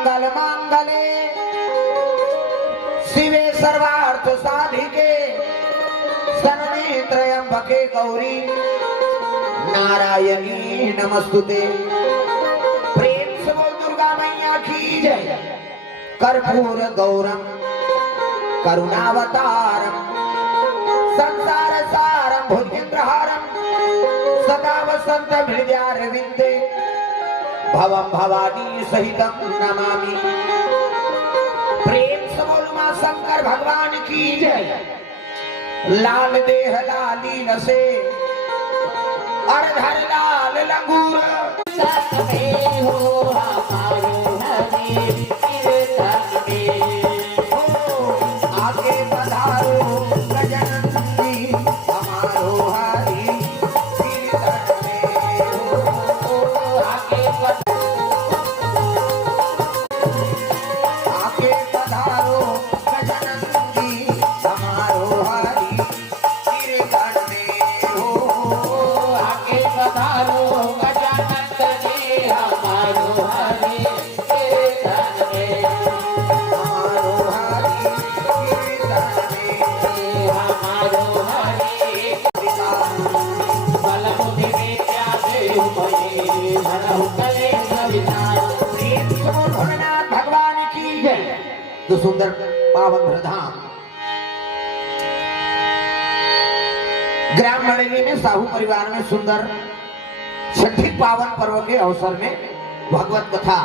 मंगल मांगले शिवे सर्वार्थ साधिके शरण्ये त्र्यंबके गौरी नारायणी नमस्तुते। प्रेम से बोल दुर्गा मैया की जय। कर्पूर गौरम करुणावतारम संसार सारम भुजगेंद्रहारम सदा वसंत हृदयारविंदे भवम भवानी सहितम नमामि। प्रेम से बोल मां शंकर भगवान की जय। लाल देह लाली नसे अरधर लाल लंगूर हो हमारे हरि कीर्तन में हो आगे पधारो गजानंदी हमारो हरि कीर्तन में हो आगे पधारो गजानंदी हमारो हरि कीर्तन में हो आगे पधारो गजानंद जी हमारो हरि कीर्तन में हमारो हरि कीर्तन में हमारो हरि बल बुद्धि विद्या देहु मये मनहु कलेश विनाश। प्रेम से बोल भोलेनाथ भगवान की जय। तो सुंदर पावन धाम ग्राम मंडली में साहू परिवार में सुंदर छठी पावन पर्व के अवसर में भगवत कथा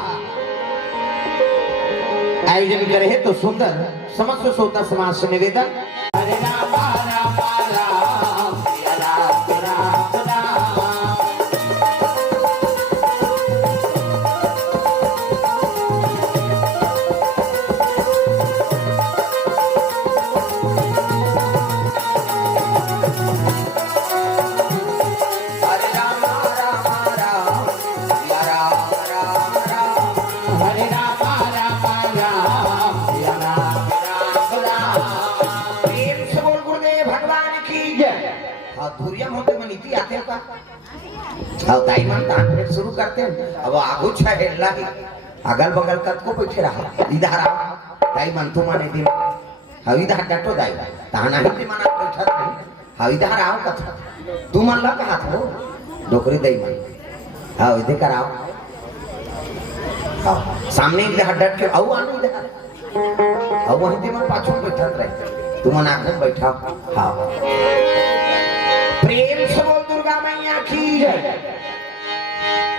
आयोजन करे है। तो सुंदर समस्त श्रोता समाज से निवेदन हरे राम राम राम सिया राम राम राम। हरे राम राम राम सिया राम राम राम हरे राम राम राम सिया राम राम राम। प्रेम से बोल गुरुदेव भगवान की जय। हाँ धुरिया होते में नीति आते हो का अब दाई मन तान फिर शुरू करते हैं। अब आगू छे लागी अगल बगल कत को बैठे रहा इधर आओ दाई मन तो माने दिन अब इधर डटो दाई ताना ही ते मना बैठत नहीं। अब इधर आओ कथा तू मन ला कहा था डोकरी दाई मन हाँ इधर कर आओ हाँ सामने इधर डट के आओ आनो इधर अब वहीं ते मन पाछू बैठत रहे तू मन आगे बैठा हाँ। प्रेम से बोल दुर्गा मैया की जय।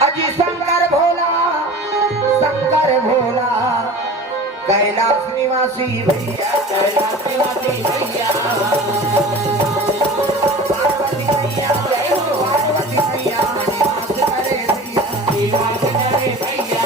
अजी शंकर भोला कैलाश निवासी भैया कैलाश निवासी भैया पार्वती भैया जय हो पार्वती भैया निवास करे भैया निवास करे भैया।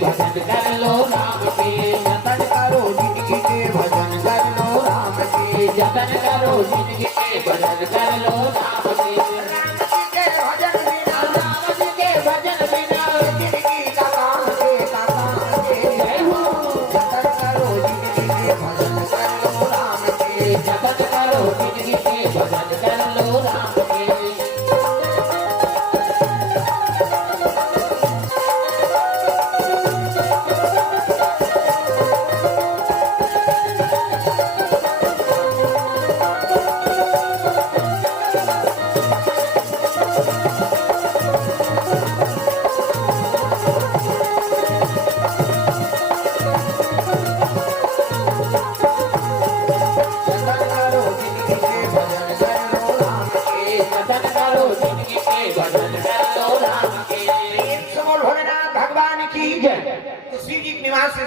भजन कर लो राम के जतन करो जिंदगी के भजन कर लो राम के जतन करो जिंदगी के भजन कर लो राम के। राम जी के भजन बिना राम जी के भजन बिना जिंदगी का काम के जय हो। जतन करो जिंदगी के भजन कर लो राम के जतन करो जिंदगी के भजन कर लो राम के।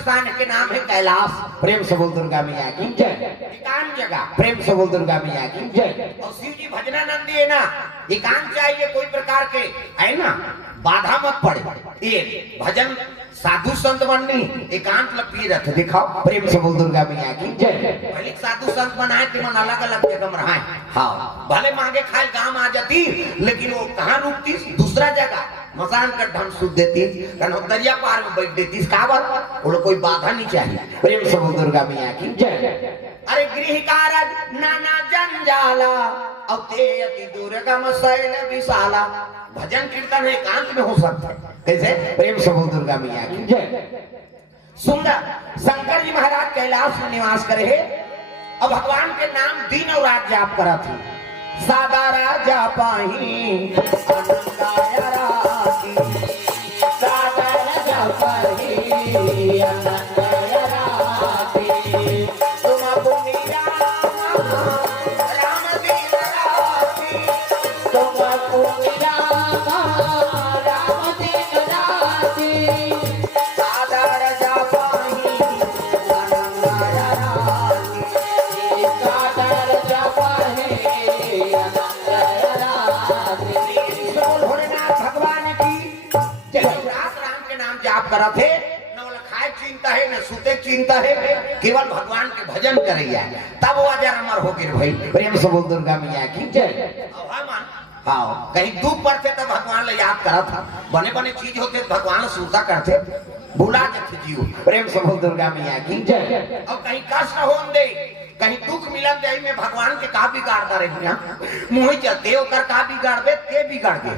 स्थान के नाम है कैलाश। प्रेम से बोल दुर्गा मैया की जय। एकांत जगह प्रेम से बोल दुर्गा मैया की जय। और शिव जी भजनानंदी है ना एकांत चाहिए कोई प्रकार के है ना बाधा मत पड़े। ये भजन साधु संत बननी एकांत लपी रथ दिखाओ। प्रेम से बोल दुर्गा मैया की जय। भले साधु संत बनाए तो मन अलग अलग जगह में रहा है हाँ भले मांगे खाए गांव आ जाती लेकिन वो कहाँ रुकती दूसरा जगह मसान का ढंग सुध देती दरिया पार में बैठ देती काबर वो कोई बाधा नहीं चाहिए। प्रेम से बोल दुर्गा मैया की जय। अरे अरे गृह कारज नाना जंजाला अब ते अति दुर्गम शैल विशाला। भजन कीर्तन एकांत में हो सकता है। कैसे? प्रेम से बोल दुर्गा मैया की जय। सुंदर शंकर जी महाराज कैलाश में निवास करे है और भगवान के नाम दिन और रात जाप करा थी। सादा राजा पाही अनंगाया राती, सादा राजा पाही अनंगाया राती, तुम पुनि राम दिन राती, तुम पुनि राम दिन राती, सादा राजा पाही अनंगाया राती, सादा राजा पाही भगवान की रात राम के नाम जाप करा थे। न वाला खाए चिंता है न सुते चिंता है, केवल भगवान के भजन करैया। तब वो अजर अमर हो गए भाई। प्रेम से बोल दुर्गा मैया की जय। हाँ कहीं दुख पड़ते तब भगवान ले याद करा था। बने बने चीज होते भगवान सूता करते भुला जाते जीव। प्रेम से बोल दुर्गा मैया की जय। और कहीं कष्ट हो दे कहीं दुख मिलन दे में भगवान के का बिगाड़ता रहे मुँह चलते होकर का बिगाड़ दे ते बिगाड़ दे।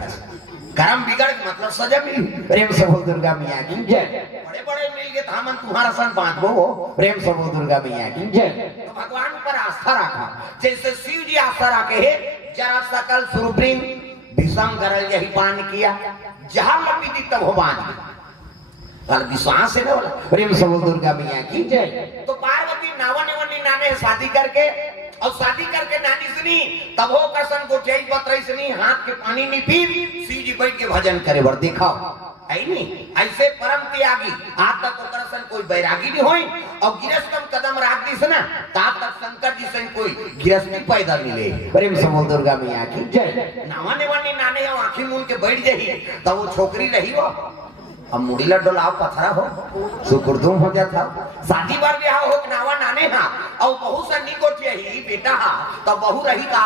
गरम बिगड़ मतलब सजा मिली। प्रेम से बोल दुर्गा मैया की जय। बड़े बड़े मिल गए धामन तुम्हारा सन बांध वो। प्रेम से बोल दुर्गा मैया की जय। तो भगवान पर आस्था रखा जैसे शिव जी आस्था रखे है। जरा सकल सुरप्रीम विषम गरल यही पान किया जहां लंबी दी तब हो बांध कल विश्वास है ना बोला। प्रेम से बोल दुर्गा मैया की जय। तो पार्वती नावन नाने शादी करके और शादी करके नानी सुनी तब हो करसन गोठियाई बतरई सुनी हाथ के पानी नहीं पी शिव जी बैठ के भजन करे बर दिखाओ आई नहीं ऐसे परम त्यागी आज तक तो करसन कोई बैरागी नहीं होई और गिरस्तम कदम राख दी ना तब तक शंकर जी से कोई गिरस्ती पैदा मिले। प्रेम से बोल दुर्गा मैया की जय। नावने वानी नाने आंखी मून के बैठ जाही तब वो छोकरी रही हो अब मुड़ी लड्डो लाओ पथरा हो सुकुरदुम हो जाता शादी बार ब्याह हो नावा नाने हा और बहु सन्नी गोटिया ही बेटा हा तो बहु रही का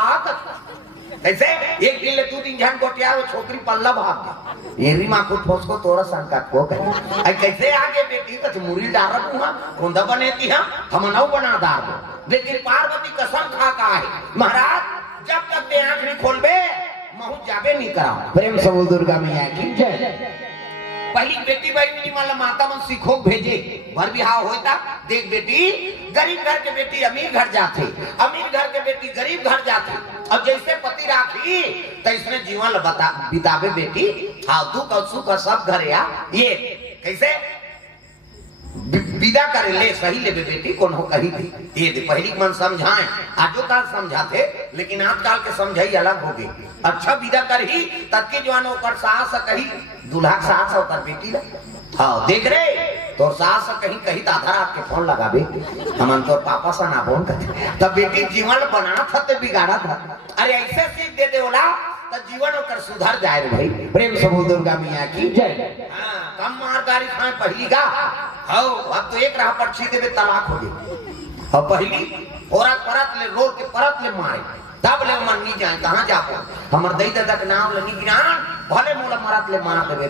कैसे एक दिन ले तू दिन जहां गोटिया वो छोकरी पल्ला भाग ये री मां खुद फोस को तोड़ा संकट को कहे आई कैसे आगे बेटी तो मुड़ी डार रखूंगा कुंदा बनेती हम नौ बना दार दो। लेकिन पार्वती कसम खा का है महाराज जब तक ते आंख नहीं खोलबे महू जाबे नहीं कराओ। प्रेम से बोल दुर्गा मैया की जय। पहली बेटी बहनी वाला माता मन सिखो भेजे भर बिहार होता देख बेटी गरीब घर के बेटी अमीर घर जाते अमीर घर के बेटी गरीब घर जाते और जैसे पति राखी तो इसने जीवन बितावे बेटी हाँ दुख और सुख और सब घर या ये कैसे विदा करे ले सही ले बेटी कौन हो कही थी ये दे पहली मन समझाए आजो काल समझाते लेकिन आजकल के समझाई अलग हो गई। अच्छा विदा कर ही तब के जवान होकर सास कही दूल्हा सास होकर बेटी ला हाँ देख रे तो सास कहीं कहीं आधा रात के फोन लगा बे हम तो पापा सा ना फोन करते तब बेटी जीवन बना था तो बिगाड़ा था। अरे ऐसे सीख दे दे बोला तो जीवन होकर सुधर जाए भाई। प्रेम से बोल दुर्गा मैया की जय। हाँ कम मार गाड़ी खाए पहली का हाँ अब तो एक राह पर छीते में तलाक हो गई और पहली औरत परत ले रोड के परत ले मारे तब ले मन नहीं जाए कहाँ जापो हमर दई दादा के नाम लगी गिरान भले मोला मरत ले मार देवे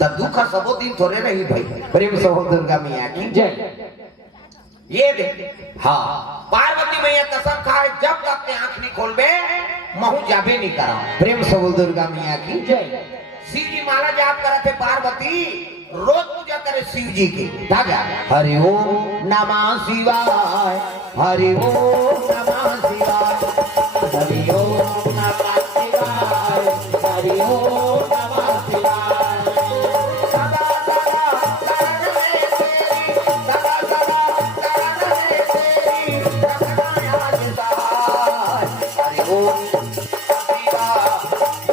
तब दुख सबो दिन थोड़े रही भाई। प्रेम से बोल दुर्गा मैया की जय। ये दे हाँ पार्वती मैया कसम खाए जब तक ते आंख नहीं खोलबे महू जाबे नहीं करा। प्रेम से बोल दुर्गा मैया की जय। शिव जी माला जाप करे थे पार्वती रोज पूजा करे शिव जी की हरि ओम नमः शिवाय हरि ओम नमः शिवाय हरि ओम नमः शिवाय हरि ओम नमः शिवाय सदा सदा शरण में तेरी सदा सदा शरण में तेरी रखना याद सहाय हरि ओम शिवाय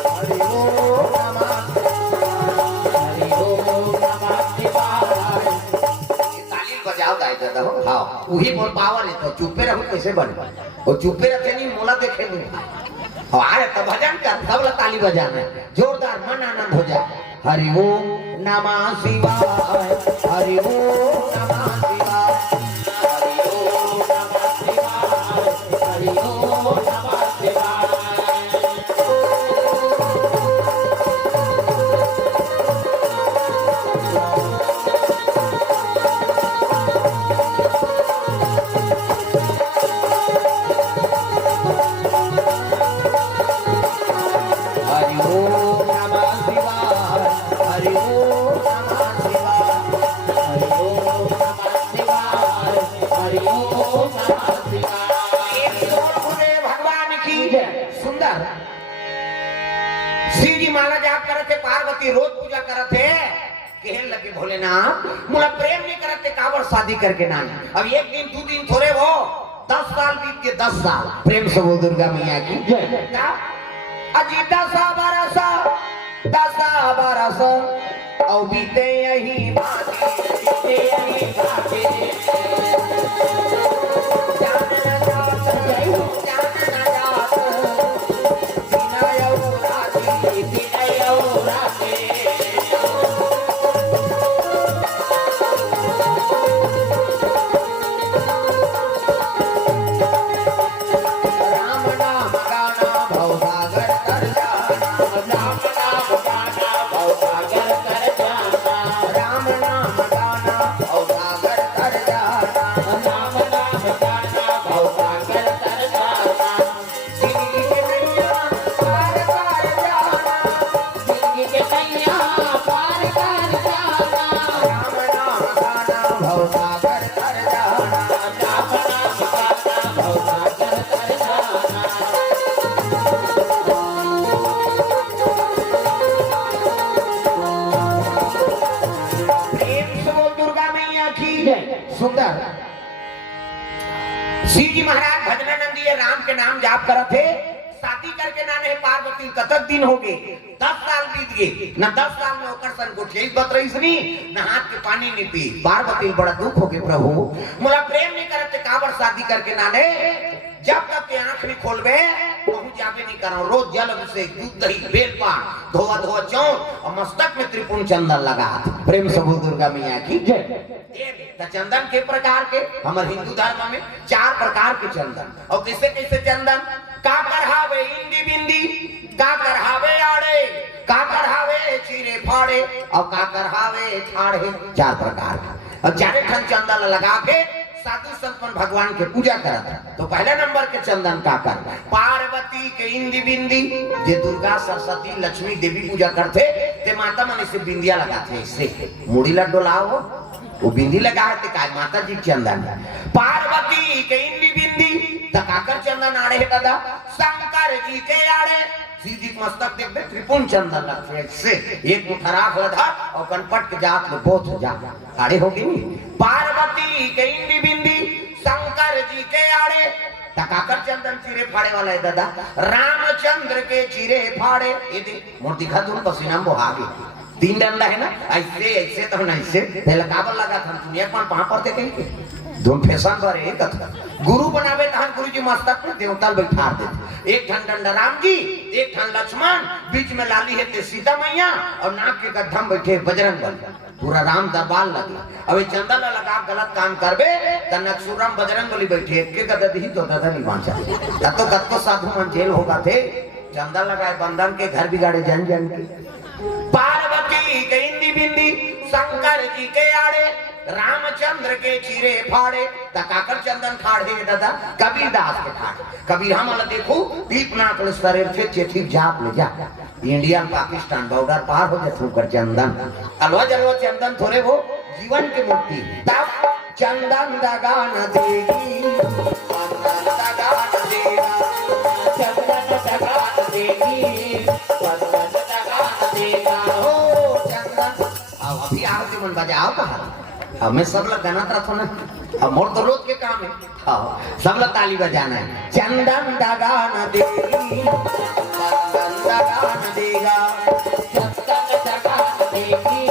हरि ओम नमः हाँ वही मोर पावर है तो चुपे रहो कैसे बने और चुपे रखे नहीं मोला देखे नहीं और आए तो भजन कर सब ताली बजाना जोरदार मन आनंद हो जाए। हरि ओम नमः शिवाय हरि ओम नमः शिवाय हरि ओम नमः शिवाय हरि ओम नमः शिवाय। भगवान की सुंदर शिव जी माला जाप करते, पार्वती रोज पूजा करते, कहने लगे भोलेनाथ मुला प्रेम नहीं करते काबर शादी करके ना। अब एक दिन दो दिन थोड़े वो 10 साल बीत के 10 साल प्रेम से वो दुर्गा मैया की अजी 10 बरस और बीते यही सुंदर शिव जी महाराज भजनानंदी राम के नाम जाप करत थे, शादी करके ना नहीं पार्वती कतक दिन हो गए, 10 साल बीत गए न 10 साल में ओकर सन को ठीक बत रही सुनी न हाथ के पानी नहीं पी। पार्वती बड़ा दुख हो गए, प्रभु मुला प्रेम नहीं करते काबर शादी करके ना ने, जब तक के आंख नहीं खोलबे कहूं जाके नहीं करो, रोज जल से दूध दही बेल पान धोआ धोआ चौन और मस्तक में त्रिपुण चंदन लगा। प्रेम से बोल दुर्गा मैया की जय। चंदन के प्रकार के हमारे हिंदू धर्म में 4 प्रकार के चंदन, और कैसे कैसे चंदन का करहावे इंदी बिंदी, का करहावे आड़े, का करहावे चीरे फाड़े और का करहावे ठाड़े, 4 प्रकार का। और 4 ठन चंदन लगा के साधु संपन्न भगवान के पूजा करता। तो पहले नंबर के चंदन का कर पार्वती के इंदी बिंदी, जे दुर्गा सरस्वती लक्ष्मी देवी पूजा करते ते माता मन से बिंदिया लगाते, इससे मुड़ी लड्डो लाओ वो बिंदी लगाते का माता जी चंदन। पार्वती के इंदी बिंदी तकाकर चंदन आड़े है दादा, शंकर जी के आड़े सीधी मस्तक देख दे त्रिपुण चंदन लगते से एक मुठराक लधा और कनपट के जात में बहुत जा आड़े हो गई। पार्वती के इंदी बिंदी शंकर जी के आड़े तकाकर चंदन चिरे फाड़े वाला है दादा, रामचंद्र के चिरे फाड़े ये देख मोर दिखा दूं पसीना बहा गए। 3 डंडा है ना, ऐसे ऐसे तो ना ऐसे पहले काबर लगा था दुनिया कौन पहाड़ पड़ते कहीं दोन फैशन पर एक गुरु बनावे तहन गुरु जी मस्तक में देवता बैठा देते, एक ठन डंडा राम जी, एक ठन लक्ष्मण, बीच में लाली है ते सीता मैया और नाक के गड्ढा में बैठे बजरंग बली, पूरा राम दरबार लगे। अब चंदन लगा गलत काम करबे त नक्सुराम बजरंग बली बैठे के गदद ही तो दादा नहीं बांचा तो कत्तो साधु मन जेल होगा थे। चंदन लगाए बंधन के घर बिगाड़े जन जन के। पार्वती के इंदी बिंदी शंकर जी के आड़े, रामचंद्र के चीरे फाड़े तकाकर चंदन फाड़े दादा, कबीर दास के फाड़े। कबीर हम देखो दीपनाथ शरीर थे चिट्ठी जाप ले जा, इंडिया पाकिस्तान बॉर्डर पार हो जाए कर चंदन अलवा जलवा चंदन थोड़े वो जीवन की मुक्ति। तब चंदन दगा न देगी, चंदन दगा न देगा, चंदन दगा न देगी, चंदन दगा न देगा हो चंदन। अब अभी आरती मन बजाओ कहा हमें सब लोग गाना तरफ ना, अब मोर तो रोज के काम है, सब लोग ताली बजाना है। चंदन दगा न देगी, चंदन दगा न देगा, चंदन दगा न देगी,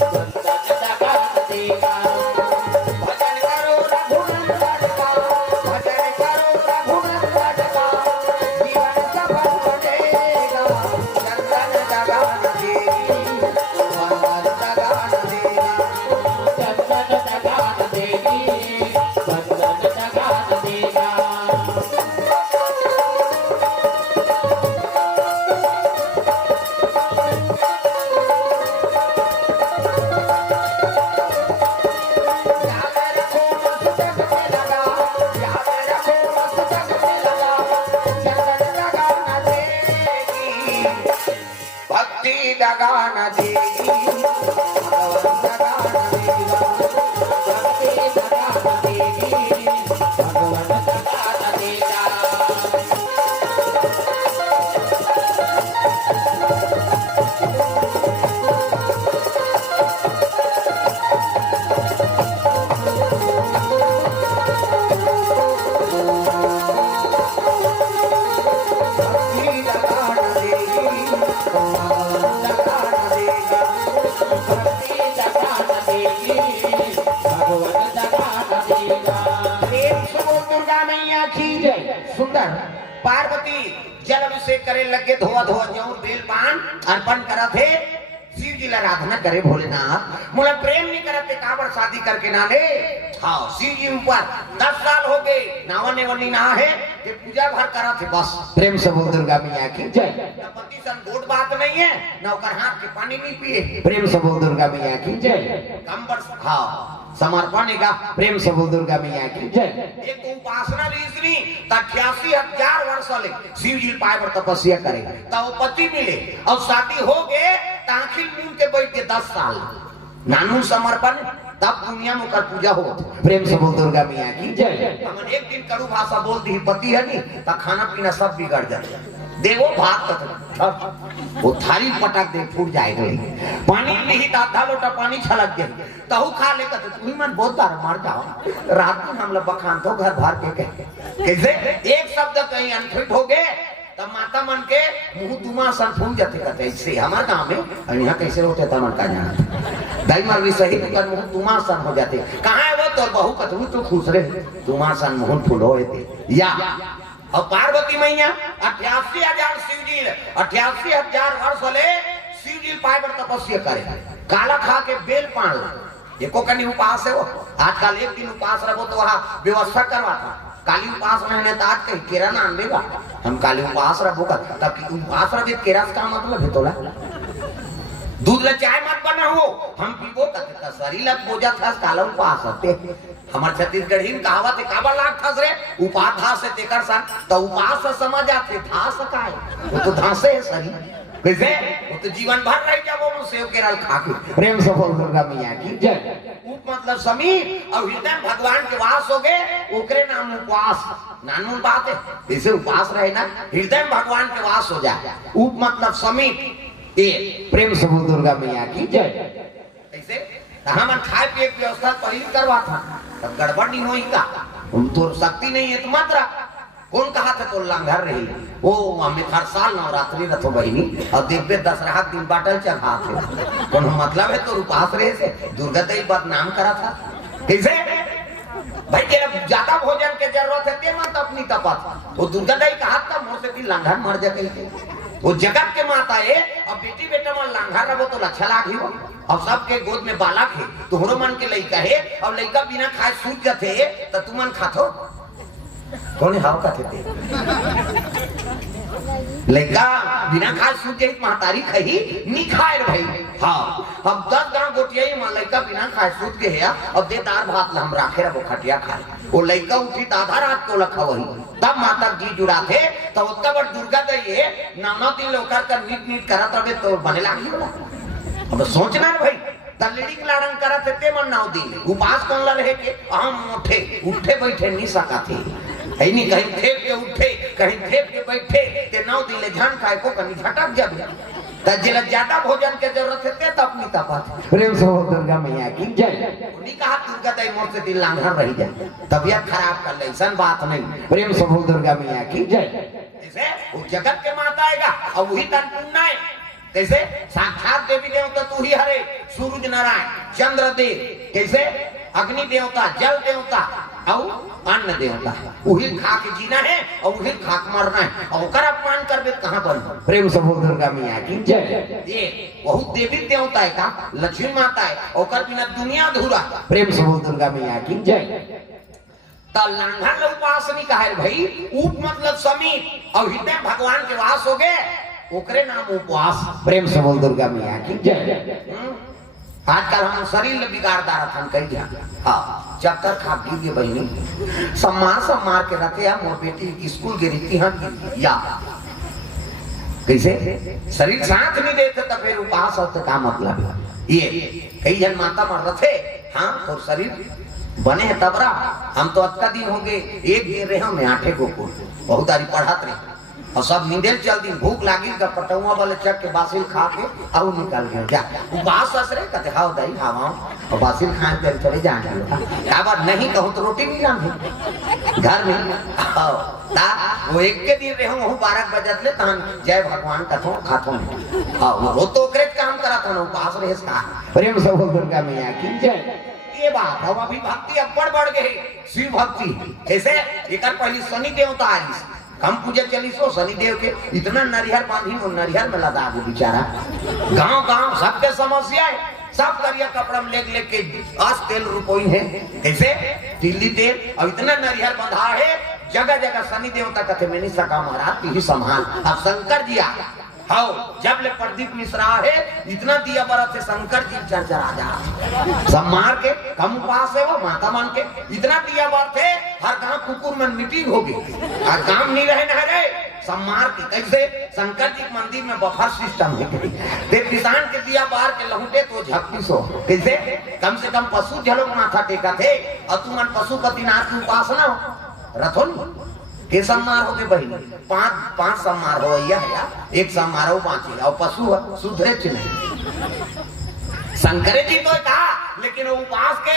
चंदन दगा न देगा। भजन करो रघुनंदन का, भजन करो रघुनंदन का, जीवन सफल बनेगा। चंदन दगा न देगी, चंदन दगा न देगा, चंदन दगा न देगी, चंदन दगा न देगा। याद रखो मस्तक में लगा, याद रखो मस्तक में लगा, चंदन दगा न देगी, भक्ति दगा न देगी, भगवान दगा न देगा, भक्ति दगा न देगी, मैया की जय। सुंदर पार्वती जल अभिषेक करे लगे, धोआ धोआ जौन बेल पान अर्पण करा थे, शिव जी आराधना करे भोलेनाथ। मोला प्रेम नहीं करते काबर शादी करके ना ले। हाँ शिव जी ऊपर 10 साल हो गए नावने वनी ना है कि पूजा भर करा थे बस। प्रेम से बोल दुर्गा मैया की जय। पति सन गोट बात नहीं है, नौकर हाथ के पानी नहीं पिए। प्रेम से बोल दुर्गा मैया की जय। कंबर हाँ समर्पण का। प्रेम से बोल दुर्गा मैया की जय। एक उपासना रीसनी 88,000 वर्ष ले शिव जी पाए पर तपस्या करे तब पति मिले और शादी हो गए ताखिल मुंह के बैठ के 10 साल नानू समर्पण तब दुनिया में कर पूजा हो। प्रेम से बोल दुर्गा मैया की जय। हमन एक दिन कड़ू भाषा बोल दी पति है नहीं तो खाना पीना सब बिगड़ जाए। देवो भात तक वो थाली पटक दे फूट जाएगा। पानी नहीं तो आधा लोटा पानी छलक दे तहु खा लेकर तो तुम्ही मन बहुत बार मार जाओ। रात में हम लोग बखान तो घर भर के कैसे एक शब्द कहीं अनफिट हो गए तब माता मन के मुंह दुमा सन फूल जाते कहते इससे हमारे गांव में और यहाँ कैसे होते था मन का जाना दाई मार भी सही कर मुंह दुमा सन हो जाते। कहाँ है वो तो बहू कतू तो खुश रहे दुमा सन मुंह फूल होए थे या। और पार्वती मैया 88,000 शिव जी 88,000 वर्ष ले शिव जी पाए पर तपस्या करे काला खा के बेल पान एको कनी उपास है वो। आजकल एक दिन उपास रहो तो वहाँ व्यवस्था करवा था काली उपास रहने तो आज कहीं केरा ना लेगा हम काली उपास रहो तब उपास रहे केरा का मतलब है तोला दूध ले चाय मत बना हो हम पीबो तक शरीर लग बोझा था काला उपास होते। हमार छत्तीसगढ़ी में कहावत है काबा लाख था रे उपास था से तेकर सन तो उपास से समझ आते था सकाए वो तो धांसे है शरीर वैसे वो तो जीवन भर रह जाबो वो सेव केरल खा के। प्रेम से बोल दुर्गा मैया की जय। उप मतलब समीप और हृदय भगवान के वास हो गए ओकरे नाम उपवास नानू बात है। जैसे उपास रहे ना हृदय भगवान के वास हो जाए उप मतलब समीप ये। प्रेम से बोल दुर्गा मैया की जय। ऐसे हम खाए पिए की व्यवस्था पहले करवा था तब गड़बड़ नहीं हुई का तो शक्ति नहीं है तो मात्रा कौन कहा था तो लंगर रही वो हमें हर साल नवरात्रि रथो बहिनी और देखते 10 रात दिन बाटल चढ़ा थे कौन मतलब है तो उपास रहे से दुर्गा देवी बदनाम करा था कैसे भाई तेरा ज्यादा भोजन के जरूरत है ते मत अपनी तपत वो दुर्गा देवी का हाथ का मुंह से भी लंगर मर जाए वो जगत के माता है और बेटी बेटा में लांघा रहो तो लच्छा लागी हो और सबके गोद में बालक है तुहरो मन के लइका है और लइका बिना खाए सूझ जाते तो तुमन खाथो कौन हाव का थे लइका बिना खाए सूझ जाए महतारी खही नहीं खाए भाई। हाँ अब 10 गांव गोटिया में लइका बिना खाए सूझ के है और दे दार भात हम राखे रहो खटिया खाए वो लइका उठी आधा रात को लखा वही तब माता जी जुड़ा थे तो उतना बड़ दुर्गा दई है 9 दिन लोकर कर नीट नीट करत रहे तो बने लागी होला। अब सोचना है भाई तलेड़ी के लाड़न करत थे मन 9 दिन उपास कौन ला रहे के हम उठे उठे बैठे नहीं सका थे नहीं कहीं ठेप के उठे कहीं ठेप के बैठे ते 9 दिन ले झन खाए को कहीं झटक जाबे त जिला ज्यादा भोजन के जरूरत है तब अपनी तपात। प्रेम से बोल दुर्गा मैया की जय। उन्हीं कहा दुर्गा दाई मोर से दिल लांघर रह जाए तबियत खराब कर ले ऐसा बात नहीं। प्रेम से बोल दुर्गा मैया की जय। जैसे वो जगत के माता आएगा और वही तन पुण्य है कैसे साक्षात देवी देवता तू ही हरे सूरज नारायण चंद्र देव कैसे अग्नि देवता जल देवता और अन्न देवता वही खा के जीना है और वही खा के मरना है और कर अपमान करबे कहां बन। प्रेम से बोल दुर्गा मैया की जय। ये बहुत देवी देवता है का लक्ष्मी माता है और कर बिना दुनिया अधूरा। प्रेम से बोल दुर्गा मैया की जय। तो लांघा उपास नहीं कहा है भाई उप मतलब समीप और हृदय भगवान के वास हो गए ओकरे नाम उपवास। प्रेम से बोल दुर्गा मैया की जय। आजकल हम शरीर बिगाड़ता रहा था कही हाँ चक्कर खा गिर बहनी सम्मार के रखे मोर बेटी स्कूल गिरी थी या कैसे शरीर साथ नहीं देते तो फिर उपास होते का मतलब ये कई जन माता मर रहे हाँ तो शरीर बने है तबरा हम तो अक्का दिन हो गए एक दिन रहे हम 8 गो बहुत सारी पढ़ात रहे और सब नींदेल चल दी भूख लागी का पटौआ वाले चक के बासिल खा के और निकल गए जा उपास असरे कहते हाउ दही खावा और बासिल खाए के चले जाने का बात नहीं कहूं तो रोटी नहीं लानी घर में ता वो एक के दिन रहे हूं 12 बजे ले तहन जय भगवान कथो खाथो हां वो तो ओकरे काम करा था उपास रहे का। प्रेम से बोल दुर्गा मैया की जय। के बात अब अभी भक्ति अब्बड़ बढ़ गई शिव भक्ति ऐसे एक पहली शनि देवता आई हम पूजे चली सो शनि देव के इतना नरिहर बांधी वो नरिहर में लदा दे बेचारा गांव गांव सबके समस्या है सब करिया कपड़ा में लेग के 10 तेल रुपये है कैसे दिल्ली तेल और इतना नरिहर बंधा है जगह जगह शनि देवता कहते मैंने सका महाराज तू ही संभाल अब शंकर जी आ हाँ जब ले प्रदीप मिश्रा है इतना दिया बरत से शंकर जी चर्चा जा सब मार के कम उपास है वो माता मान के इतना दिया बरत है हर गांव कुकुर में मीटिंग होगी हर काम नहीं रहे न रहे सब मार के कैसे शंकर जी मंदिर में बफर सिस्टम है किसान के दिया बाहर के लहुटे तो झपकी सो कैसे कम से कम पशु झलो माथा टेका थे और तुम पशुपतिनाथ की उपासना रथो नहीं के सम्मार हो गए बहन पांच सम्मार हो या एक सम्मार हो 5 और पशु सुधरे नहीं शंकर जी तो कहा लेकिन उपास के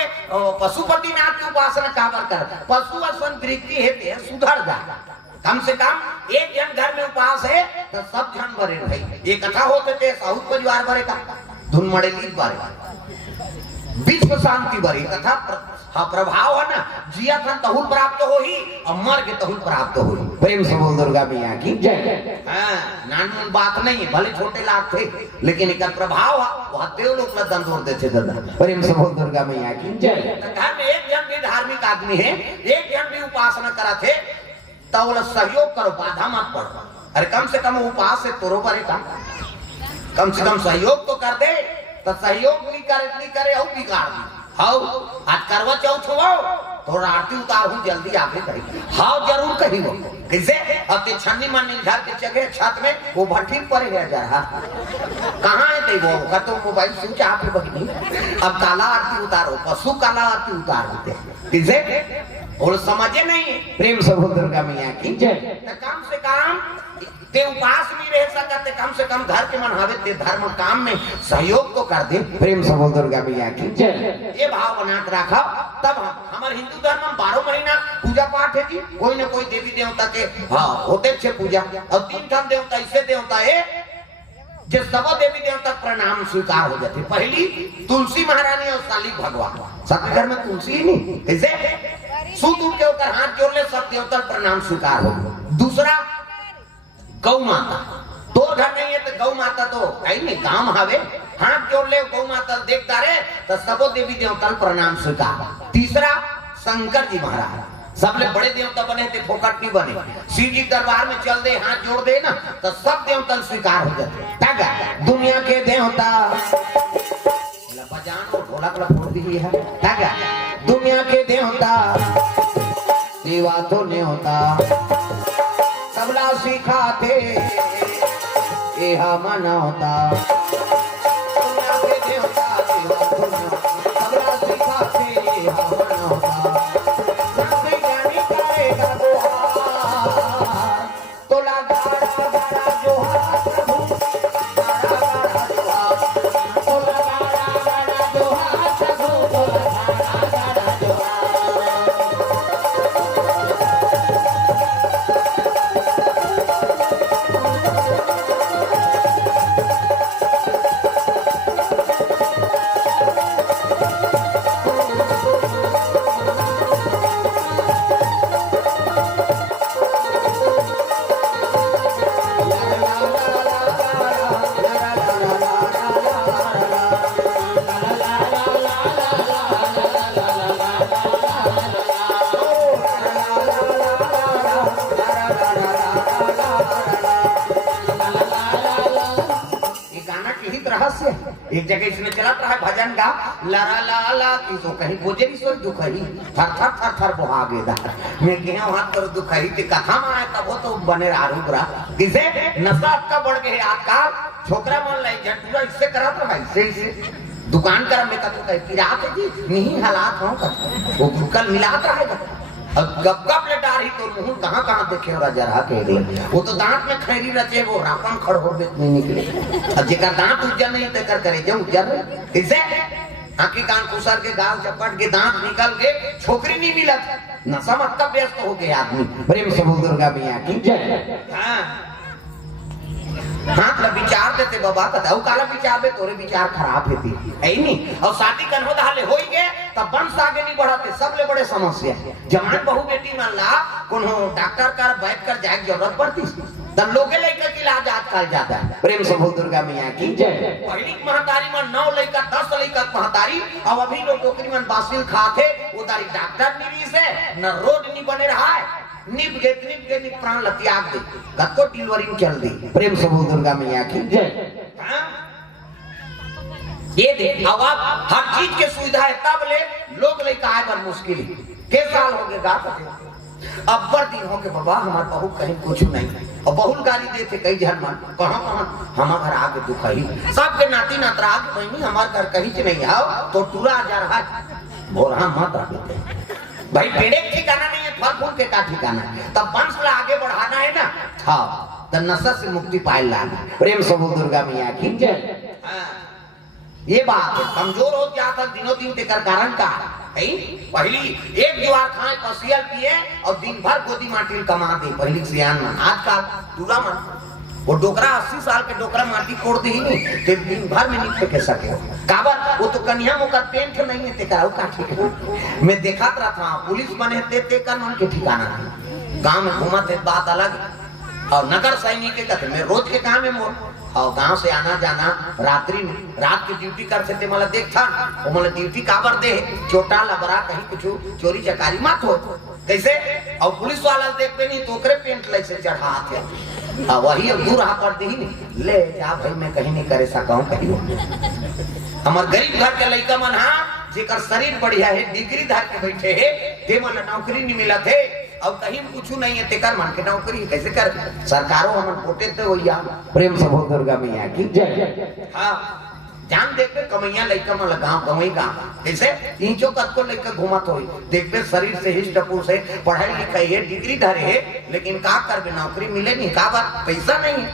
पशुपतिनाथ की उपासना काबर करता पशु असन वृत्ति है सुधर जा कम से कम एक जन घर में उपास है तो सब जन भरे रहे ये कथा होते थे साउथ परिवार भरे का धुन मड़े लीद भरे विश्व शांति भरे कथा हाँ प्रभाव है ना जिया था तहुल प्राप्त हो ही और मर के तहुल प्राप्त हो ही प्रेम से बोल दुर्गा मैया की जय नान बात नहीं है भले छोटे लाभ थे लेकिन एक प्रभाव वह देव लोग में दंड देते दादा प्रेम से बोल दुर्गा मैया की जय घर में एक जन भी धार्मिक आदमी है एक जन भी उपासना करा थे तो बोला सहयोग करो बाधा मत पड़ो अरे कम से कम उपास से तोरो परे कम से कम सहयोग तो कर दे तो सहयोग नहीं करे और बिगाड़ दी हाँ आज करवा चौथ हो थोड़ा आरती उतार हूँ जल्दी आगे कही हाँ जरूर कही वो कैसे अब ते छन्नी मन निर्धार के जगह छत में वो भट्टी पड़े है जरा कहाँ है ते वो का तो मोबाइल स्विच आप बहिनी अब काला आरती उतारो पशु काला आरती उतार देते कैसे और समझे नहीं प्रेम से बोल दुर्गा मैया की जय कम से कम ते उपास भी रह सकते कम से कम घर के मनहावे ते धर्म काम में सहयोग तो कर दे प्रेम से बोल दुर्गा मैया की जय ये भाव बना के रखा तब हमारे हिंदू धर्म में 12 महीना पूजा पाठ है जी कोई न कोई देवी देवता के हाँ होते छे पूजा और 3 ठन देवता ऐसे देवता है जो सब देवी देवता प्रणाम स्वीकार हो जाते पहली तुलसी महारानी और शालिक भगवान सबके घर में तुलसी ही नहीं कैसे सूत उठ के ऊपर हाथ जोड़ ले सब देवता प्रणाम स्वीकार हो दूसरा गौ माता तो घर नहीं है तो गौ माता तो कहीं नहीं काम हवे हाथ जोड़ ले गौ माता देखता रहे तो सबो देवी देवता प्रणाम स्वीकार तीसरा शंकर जी महाराज सबले बड़े देवता बने थे फोकट नहीं बने शिव जी दरबार में चल दे हाथ जोड़ दे ना तो सब देवता स्वीकार हो जाते दुनिया के देवता बजान और ढोलक फोड़ दी है दुनिया के देवता सेवा तो नहीं होता तबला सिखाते यह मना होता दुनिया के देवता सेवा तो नहीं होता तबला सिखाते यह मना होता जाने जाने करेगा दोहार तो लगा गाड़ा जोहार प्रभु गाड़ा गाड़ा जोहार तो लगा गाड़ा जोहार प्रभु तो लगा गाड़ा जोहार एक जगह इसमें चलत रहा भजन का लरा ला ला की सो कहीं गोजरी सो दुखही थर थर थर थर बोहागे दा मैं गया वहां पर दुखही के कथा में आया तब वो तो बने आरूप रहा किसे नशा का बढ़ गए आजकल छोकरा मन लाई झटूरा इससे करत रहा इससे दुकान कर में कतो पिरात जी नहीं हालात हो वो कल मिलात रहेगा अब गप गप ले डारी तो मुंह कहां कहां देखे और जरा के वो तो दांत में खैरी रचे वो रापन खड़ हो बे नहीं निकले अब जेका दांत उज्जर नहीं ते कर करे जो उज्जर इसे आंखी कान कुसर के गाल चपट के दांत निकल के छोकरी नहीं मिलत नशा मत का व्यस्त हो गए आदमी प्रेम से बोल दुर्गा मैया की जय हां हाथ ला विचार देते बाबा बताओ काला विचार दे तोरे विचार खराब हेती है नहीं और शादी करन होता हाले होई गे तब वंश आगे नहीं बढ़ाते सबले बड़े समस्या जवान बहू बेटी मान ला कोनो डॉक्टर कर बैठ कर जाए जरूरत पड़ती तब लोगे लड़का की इलाज आजकल ज्यादा है प्रेम से बोल दुर्गा मैया की जय पहली महतारी में 9 लड़का 10 लड़का महतारी अब अभी लोग टोकरी में बासिल खाते उधारी डॉक्टर निरी से न रोड नहीं बने रहा है निप के प्राण लतियाग दे गत्तो डिलीवरी चल दी प्रेम से बोल दुर्गा मैया की जय ये देख अब आप हर चीज के सुविधा है तब ले लोग लेकर आए पर मुश्किल के साल हो गए गा अब्बर दिन हो के बाबा हमारे बहू कहीं कुछ नहीं और बहुल गाली देते कई जन मन कहां हमारे घर आके दुखाई सबके नाती नातरा आगे बहनी हमारे घर कहीं से नहीं आओ तो टूरा जा रहा है बोरा मत रखते भाई पेड़े ठिकाना नहीं है फल फूल के का ठिकाना है तब वंश ला आगे बढ़ाना है ना हाँ तो नशा से मुक्ति पाए लाना प्रेम से दुर्गा मैया की जय ये बात कमजोर हो जाता दिनों दिन तेकर कारण का है पहली एक दीवार खाए पसियल पिए और दिन भर गोदी माटी कमा दे पहली सियान में आजकल दूरा मन वो डोकरा 80 साल के डोकरा माटी कोड़ दी ही नहीं ते दिन भर में नहीं फेंक सके काबर वो तो कन्या मुका पेंट नहीं है ते कराओ का ठीक मैं देखा था पुलिस बने ते का मन के ठिकाना नहीं गांव में घुमाते बात अलग और नगर सैनिक के कहते मैं रोज के काम में मोर और गांव से आना जाना रात्रि में रात की ड्यूटी करते थे मतलब देख था वो मतलब ड्यूटी काबर दे छोटा लबरा कहीं कुछ चोरी चकारी मत हो कैसे और पुलिस वाला देखते नहीं तो करे पेंट ले से चढ़ा थे वही अब दूर पर दी ले जा भाई मैं कहीं नहीं करे सका कहीं हमार गरीब घर के लड़का मन हाँ जेकर शरीर बढ़िया है डिग्री धार के बैठे है ते मन नौकरी नहीं मिला थे अब कहीं कुछ नहीं है तेकर मन के नौकरी कैसे कर सरकारों हमन पोटे थे वही प्रेम से बोल दुर्गा मैया की जय हाँ जान देख कमैया लड़का में लगाओ कमई का कैसे इंचो कद को लेकर घुमत हो देखते शरीर से हिस्ट टपूर से पढ़ाई लिखाई है डिग्री धरे है लेकिन का कर नौकरी मिले नहीं का बात पैसा नहीं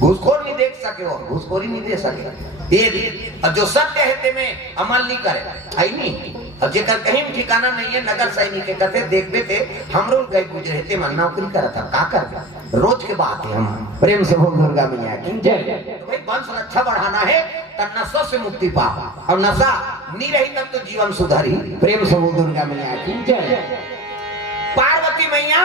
घूसखोर नहीं देख सके हो घूसखोरी नहीं दे सके ये जो सत्य है ते में अमल नहीं करे है नहीं और जेकर कहीं ठिकाना नहीं है नगर सैनिक के कहते देखते थे हम लोग गए गुजरे थे मन नौकरी करा था का कर रोज के बात है हम प्रेम से बोल दुर्गा मैया की जय भाई वंश रक्षा बढ़ाना है तब नशा से मुक्ति पा और नशा नहीं रही तब तो जीवन सुधारी प्रेम से बोल दुर्गा मैया की जय पार्वती मैया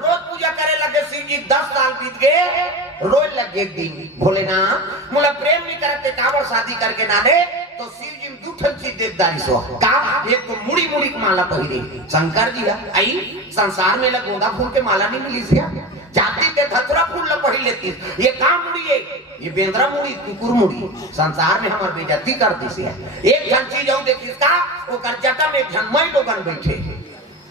रोज पूजा करे लगे शिव जी 10 साल बीत गए रोज लगे दिन भोलेनाथ मुला प्रेम नहीं करते काबर शादी करके ना दे तो शिव जी में दूठल चीज देवदारी सो का एक तो मुड़ी मुड़ी की माला पहिरे शंकर जी आई संसार में लग गोंदा फूल के माला नहीं मिली क्या जाति के धतुरा फूल ल पहिर लेती ये काम मुड़ी है ये बेंद्रा मुड़ी कुकुर मुड़ी संसार में हमार बेइज्जती कर दी से एक जन चीज और देखिस का वो कर जटा में झनमई लोगन बैठे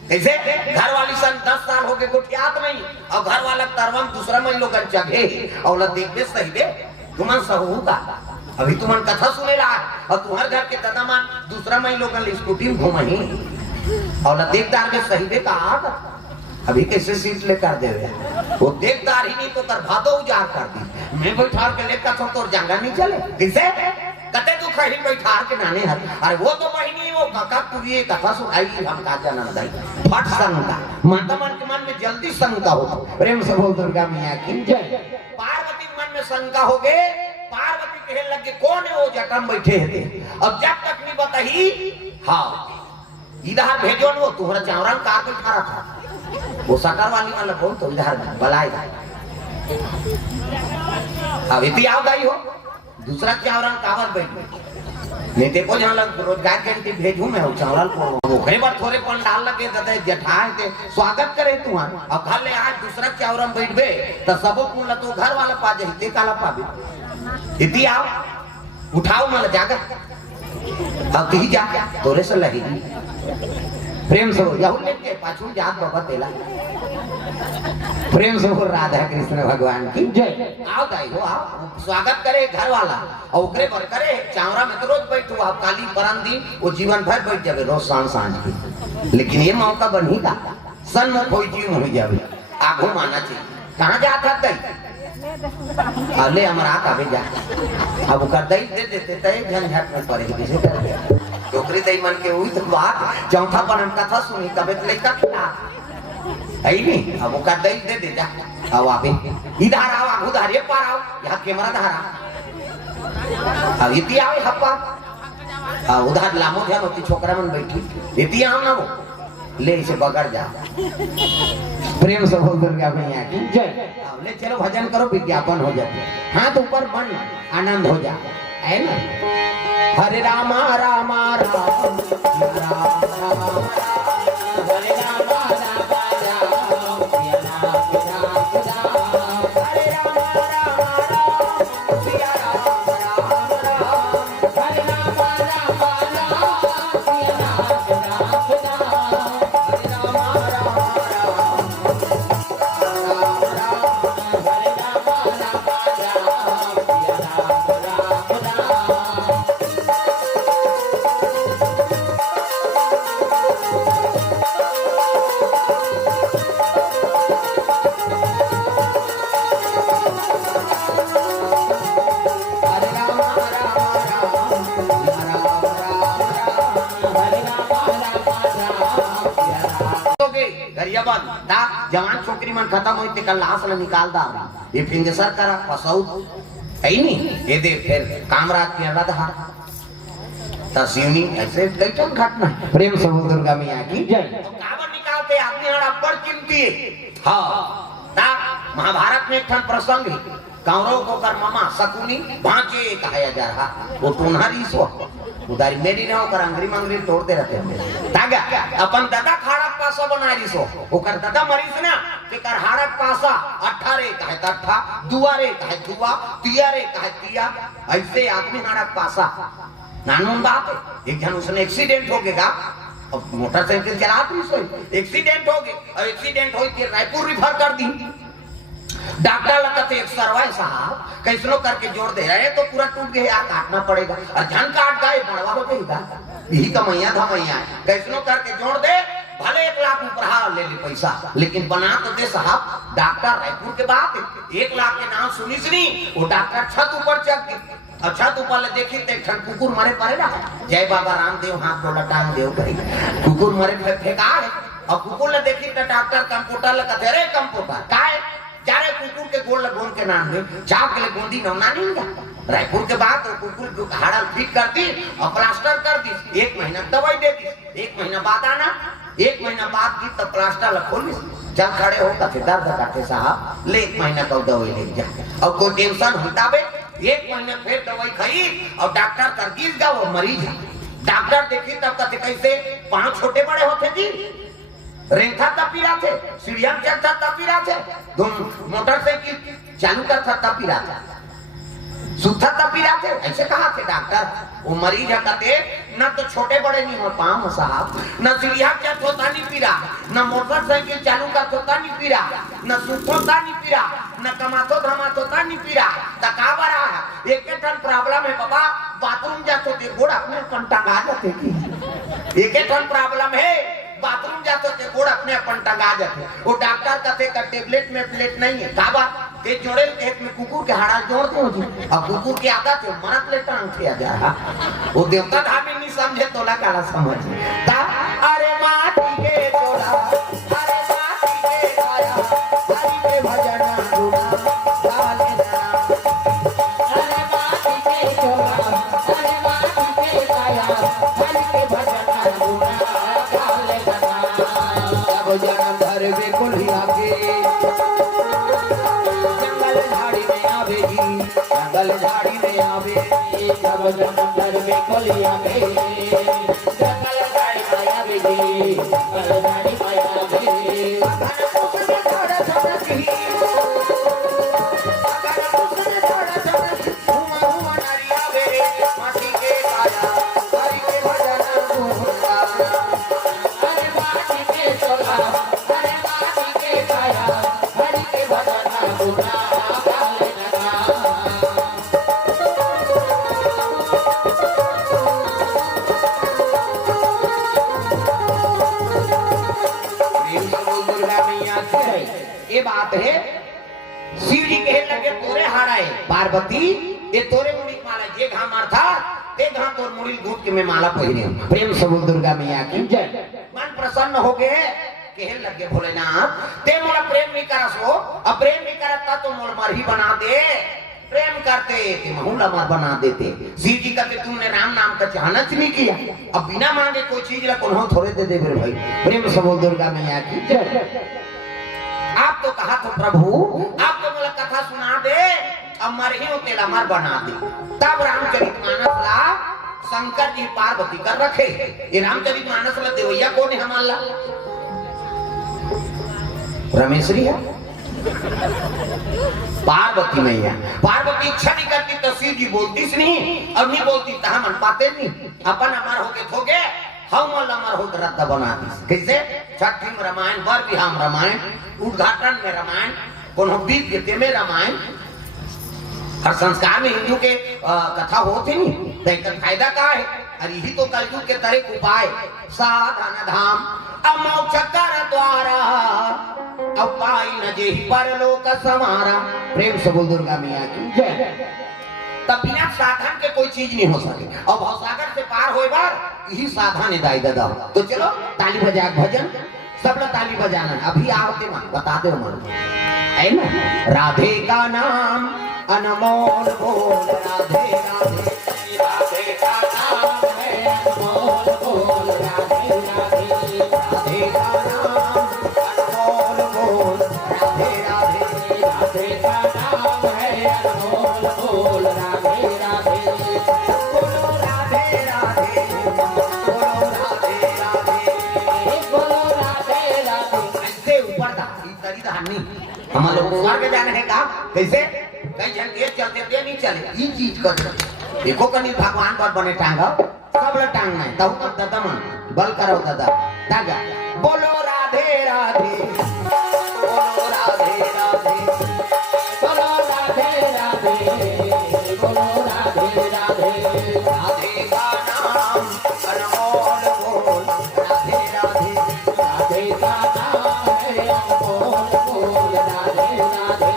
कैसे घर वाली सन 10 साल हो गए गुठियात नहीं और घर वाला तरवम दूसरा में लोग जगह और देखते सही दे तुमन सहू का अभी तुमन कथा सुने ला और तुम्हारे घर के दादामान दूसरा में लोग स्कूटी में घूमही और देखदार के सही दे कहा अभी कैसे सीट लेकर दे वो देखदार ही नहीं तो तर भादो उजाड़ कर दी मैं बैठा के लेकर तो जंगा नहीं चले किसे कते तू खही बैठा के नाने हर अरे वो तो महीनी वो काका तू ये कथा सुनाई हम का जाना दई फट संगा माता मन के मन में जल्दी शंका हो प्रेम से बोल दुर्गा मैया की जय पार्वती मन में शंका हो गए पार्वती कहे लगे कौन है वो जटम बैठे थे अब जब तक नहीं बताई हाँ इधर भेजो वो तुम्हारा चावरन कार पे खड़ा था वो सकर वाली वाला कौन तो इधर बलाएगा अब इतनी आओ गई हो दूसरा चावरन कावर बैठ नहीं देखो जहाँ लग रोजगार के भेजू मैं चावल को ओखरे बार थोड़े पंडाल लगे दे जेठाए के स्वागत करे तुम्हारा अब घर ले आज दूसरा चावरन बैठबे तो सबो कुल तो घर वाला पा जाते काला पाबे इतनी आओ उठाओ मतलब जाकर अब तू ही जा तोरे से लगी प्रेम से यहू लेके पाछू जात बाबा तेला प्रेम से राधा कृष्ण भगवान की जय आओ दाई हो आओ स्वागत करे घर वाला और ओकरे पर करे चावरा में तो रोज बैठो आप काली परम दिन वो जीवन भर बैठ जावे रोज सांझ सांझ की लेकिन ये मौका बनी का सन्मुख कोई जीव हो जावे आगू माना चाहिए कहाँ जाता दई अले हमारा आगे जा अब कर दई दे देते तय झंझट में पड़े किसे कर टोकरी दई मन के हुई तो बात चौथा पन कथा सुनी कबे लेकर है ही नहीं। अब वो कर दे जा। आओ आप इधर आओ, आप उधर ये पार आओ, यहाँ कैमरा धारा अब इति आओ हप्पा उधर लामो ध्यान होती छोकरा मन बैठी इति आओ ना वो ले इसे बगड़ जा। प्रेम से बोल दुर्गा मैया की जय। ले चलो भजन करो, विज्ञापन हो जाए, हाथ ऊपर बन, आनंद हो जा, है ना। हरे रामा रामा राम राम राम हरे रामा रामा राम सिया राम राम राम हरे रामा रामा राम सिया राम राम राम हरे रामा रामा राम सिया राम राम राम हरे रामा रामा राम राम राम हरे रामा रामा राम सिया राम राम राम हरे रामा रामा राम राम राम हरे रामा रामा राम सिया राम गरियाबाद दा जवान छोकरी मन खत्म होई ते कल लाश न निकाल दा ये फिंगसर करा फसाऊ है ही नहीं। ये दे फिर कामराज की अल्लाह दा तस्यूनी ऐसे कई तो घटना प्रेम से बोल दुर्गा मैया की जय। तो काबर निकालते आदमी हड़ा बड़ कीमती है। हाँ दा महाभारत में एक ठन प्रसंग है, कौरव को कर मामा शकुनी भांजे कहा जा रहा, वो टूनहरी सो उधारी मेरी ने होकर अंगरी मंगरी तोड़ते रहते हैं तागा अपन दादा खाड़ा पासा बना रही सो ओकर दादा मरीज ना के कर हाड़क पासा 18 कहे तठा दुआरे कहे दुआ तियारे कहे तिया ऐसे आदमी हाड़क पासा नानून बात है। एक जन उसने एक्सीडेंट हो गया, अब मोटरसाइकिल चला रही सो एक्सीडेंट हो गया और एक्सीडेंट हो के रायपुर रिफर कर दी। डॉक्टर लगता थे एक सरवाई साहब कैसनो करके जोड़ दे रहे तो पूरा टूट गया यार, काटना पड़ेगा और जन काट गए बड़वा हो जाएगा यही का मैया था मैया कैसनो करके जोड़ दे भले 1 लाख ऊपर ले ले पैसा लेकिन बना तो दे साहब। डॉक्टर रायपुर के बात 1 लाख के नाम सुनी सुनी वो डॉक्टर छत ऊपर चढ़ गई और छत ऊपर ले देखी तो एक कुकुर मरे पड़े ना जय बाबा रामदेव हाथ को लटांग देव भाई कुकुर मरे फेंका है और कुकुर ले देखी तो डॉक्टर कंप्यूटर लगा दे रे कंप्यूटर का जारे कुकुर के गोल लगोन के नाम में चाप के लिए गोंदी नौना नहीं का रायपुर के बाद तो कुकुर को हाड़ा फिट कर दी और प्लास्टर कर दी। 1 महीना दवाई दे दी, 1 महीना बाद आना, 1 महीना बाद की तो प्लास्टर खोली जब खड़े होता थे दर्द करते साहब ले 1 महीना का दवाई ले जा और कोई टेंशन होता बे 1 महीना फिर दवाई खाई और डॉक्टर कर गिर गया वो मरीज डॉक्टर देखी तब तक कैसे 5 छोटे बड़े होते जी रेंथा तपीरा थे सीढ़ियां चढ़ता तपीरा थे मोटरसाइकिल चालू करता तपीरा था सुथा तपीरा थे ऐसे कहा थे डॉक्टर। वो मरीज कहते न तो छोटे बड़े नहीं हो पाओ साहब, न सीढ़ियां चढ़ होता नहीं पीरा, न मोटरसाइकिल चालू का होता नहीं पीरा, न सुखोता नहीं पीरा, न कमातो धमातोता नहीं पीरा तकावर है। एक ठन प्रॉब्लम है बाबा बाथरूम जाते थे गोड़ अपने टंगा जाते की एक ठन प्रॉब्लम है बाथरूम जाते थे गोड़ अपने अपन टंगा जाते। वो डॉक्टर कहते का टेबलेट में प्लेट नहीं है काबा ते जोड़े एक में कुकुर के हाड़ा जोड़ते हो जी और कुकुर की आदत है मरत ले टांग किया जा रहा वो देवता धामी नहीं समझे तोला काला समझ ता अरे माटी के तोला अरे माटी के काया हरि के भजन गुना गाले जाना अरे माटी के चोला अरे माटी के काया हरि के भजन गुना गाले जाना अब जन्म धर वे कुलिया के जंगल झाड़ी में आवे जी जंगल झाड़ी में आवे सब जन्म धर में कोलिया में जंगल झाड़ी माया बेजी जंगल झाड़ी माया बेजी अगर कुछ थोड़ा थोड़ा की अगर कुछ थोड़ा थोड़ा हुआ हुआ नारी आवे माटी के काया हरि के भजन गुना अरे माटी के चोला अरे माटी के काया हरि के भजन गुना गाले लगा। दुर्गा मैया की ये बात है। शिव जी कहे लगे तोरे हाड़ाए पार्वती ये तोरे मुड़ी माला जे घा मार था ते घा तोर मुड़ी घूट के मैं माला पहने हूं। प्रेम से बोल दुर्गा मैया की जय। मन प्रसन्न हो गए कहे लगे भोलेनाथ ते मोला प्रेम नहीं करसो, अब प्रेम नहीं करता तो मोल मरही बना दे, प्रेम करते ते महूला मर बना देते। शिव जी कहते तुमने राम नाम का चाहनच नहीं किया, अब बिना मांगे कोई चीज ला कौन थोड़े दे दे मेरे भाई। प्रेम से बोल दुर्गा मैया की जय। आप तो कहा तो प्रभु आप तो मोला कथा सुना दे, अब मरही हो तेला मर बना दे। तब रामचरितमानस ला शंकर जी पार्वती कर रखे। ये रामचरितमानस ला देवैया कौन है हमारा? रमेश्वरी है, पार्वती मैया। पार्वती इच्छा नहीं करती तो शिव जी बोलती नहीं, और नहीं बोलती तो हम मन पाते नहीं। अपन अमर होके थोगे हम अमर हो रद्दा बना दी। कैसे? छठी में रामायण, बर बिहाम रामायण, उद्घाटन में रामायण, कोनो बीत गीते में रामायण। हर संस्कार में हिंदू के कथा होती नहीं तो फायदा का है? अरे यही तो कलयुग के तरह उपाय साधन धाम अमोक्ष कर द्वारा अब पाई न जेहि परलोक समारा। प्रेम से बोल दुर्गा मैया की जय। तब बिना साधन के कोई चीज नहीं हो सके, और भवसागर से पार होए बार यही साधन है दाई दादा। तो चलो ताली बजा भजन, सब लोग ताली बजाना। अभी आते मां बता दो मन है ना। राधे का नाम अनमोल बोल, राधे राधे राधे का नाम है अनमोल बोल, राधे राधे राधे का नाम अनमोल बोल, राधे राधे राधे का नाम है अनमोल बोल, राधे राधे बोलो राधे राधे बोलो राधे राधे बोलो राधे राधे। ऐसे ऊपर तरी धानी हम लोग स्वर्ग जाने है का? कैसे? कहीं जन ये चलते दे नहीं चले ये चीज कर देखो कहीं भगवान पर बने टांगा सब लोग टांगना है तब तक दादा मन बल करो दादा टांगा। बोलो राधे राधे बोलो राधे राधे बोलो राधे राधे बोलो राधे राधे राधे का नाम अनमोल बोल, राधे राधे राधे का नाम है अनमोल बोल, राधे राधे।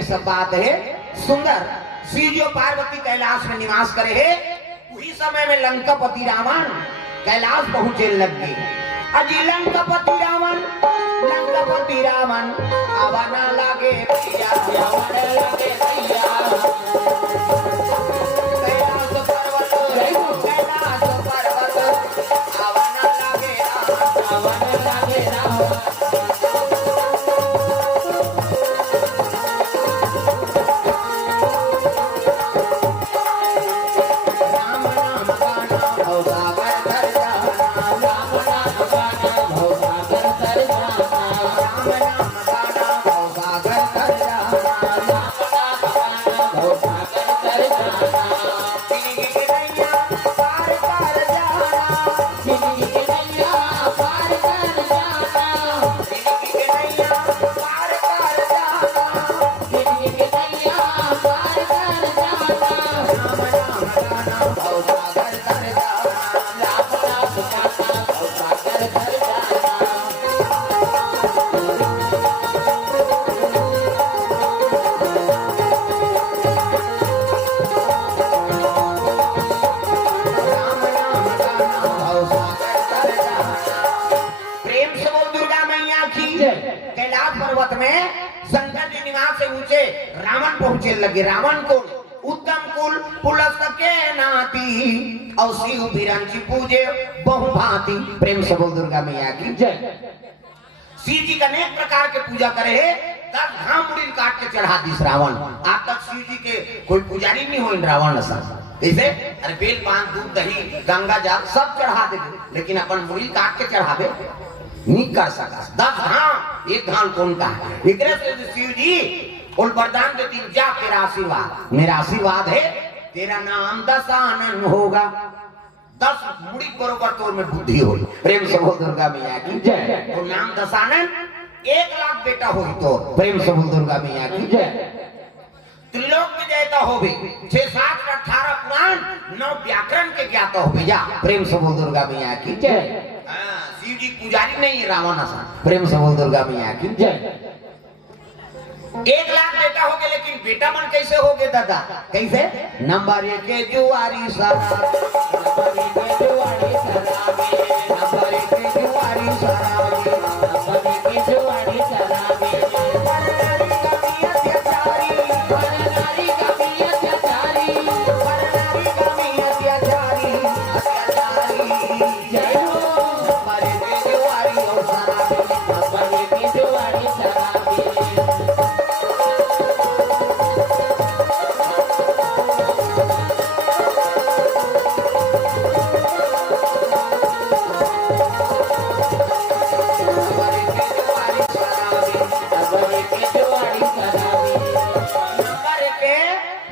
सब बात है सुंदर। शिव जो पार्वती कैलाश में निवास करे है, उसी समय में लंकापति रावण कैलाश पहुंचे लग गए। अजी लंकापति रावण आवाना लागे भैया, आवाना लागे भैया। कैलाश पर्वत आवाना लागे रावण, आवाना लागे रावण। पहुंचे लगे। रावण को उत्तम कुल पुलस के नाती और शिव बिरंची पूजे बहुभांति। प्रेम से बोल दुर्गा मैया की जय। शिव जी का अनेक प्रकार के पूजा करे है। 10 घाम मुड़ी काट के चढ़ा दी रावण। आज तक शिव जी के कोई पुजारी नहीं हो रावण ऐसे। अरे बेल पान दूध दही गंगा जल सब चढ़ा दे, लेकिन अपन मुड़ी काट के चढ़ावे नहीं कर सका। 10 घाम एक घाम कौन का है? शिव जी और वरदान दे दिन जा तेरा आशीर्वाद, मेरा आशीर्वाद है तेरा नाम दशानन होगा। 10 मुड़ी बरोबर तोर में बुद्धि होगी। प्रेम से बोल दुर्गा मैया की जय। तो नाम दशानन 1 लाख बेटा होगी तो प्रेम से बोल दुर्गा मैया की जय। त्रिलोक में जयता हो भी 6, 7, 18 पुराण 9 व्याकरण के ज्ञाता हो जा। प्रेम से बोल दुर्गा मैया की जय। शिव जी पुजारी नहीं रावण आसान। प्रेम से बोल दुर्गा मैया की जय। 1 लाख बेटा हो गए, लेकिन बेटा मन कैसे हो गए दादा? कैसे? नंबर 1 के जुआरी शराबी, नंबर 1 के जुआरी शराबी, नंबर 1 के जुआरी शराबी, नंबर 1 के जुआरी शराबी। वरनारी का भी अत्याचारी, वरनारी का भी अत्याचारी, वरनारी का भी अत्याचारी, अत्याचारी। जय हो नंबर 1 के जुआरी और शराबी, नंबर 1 के जुआरी शराबी।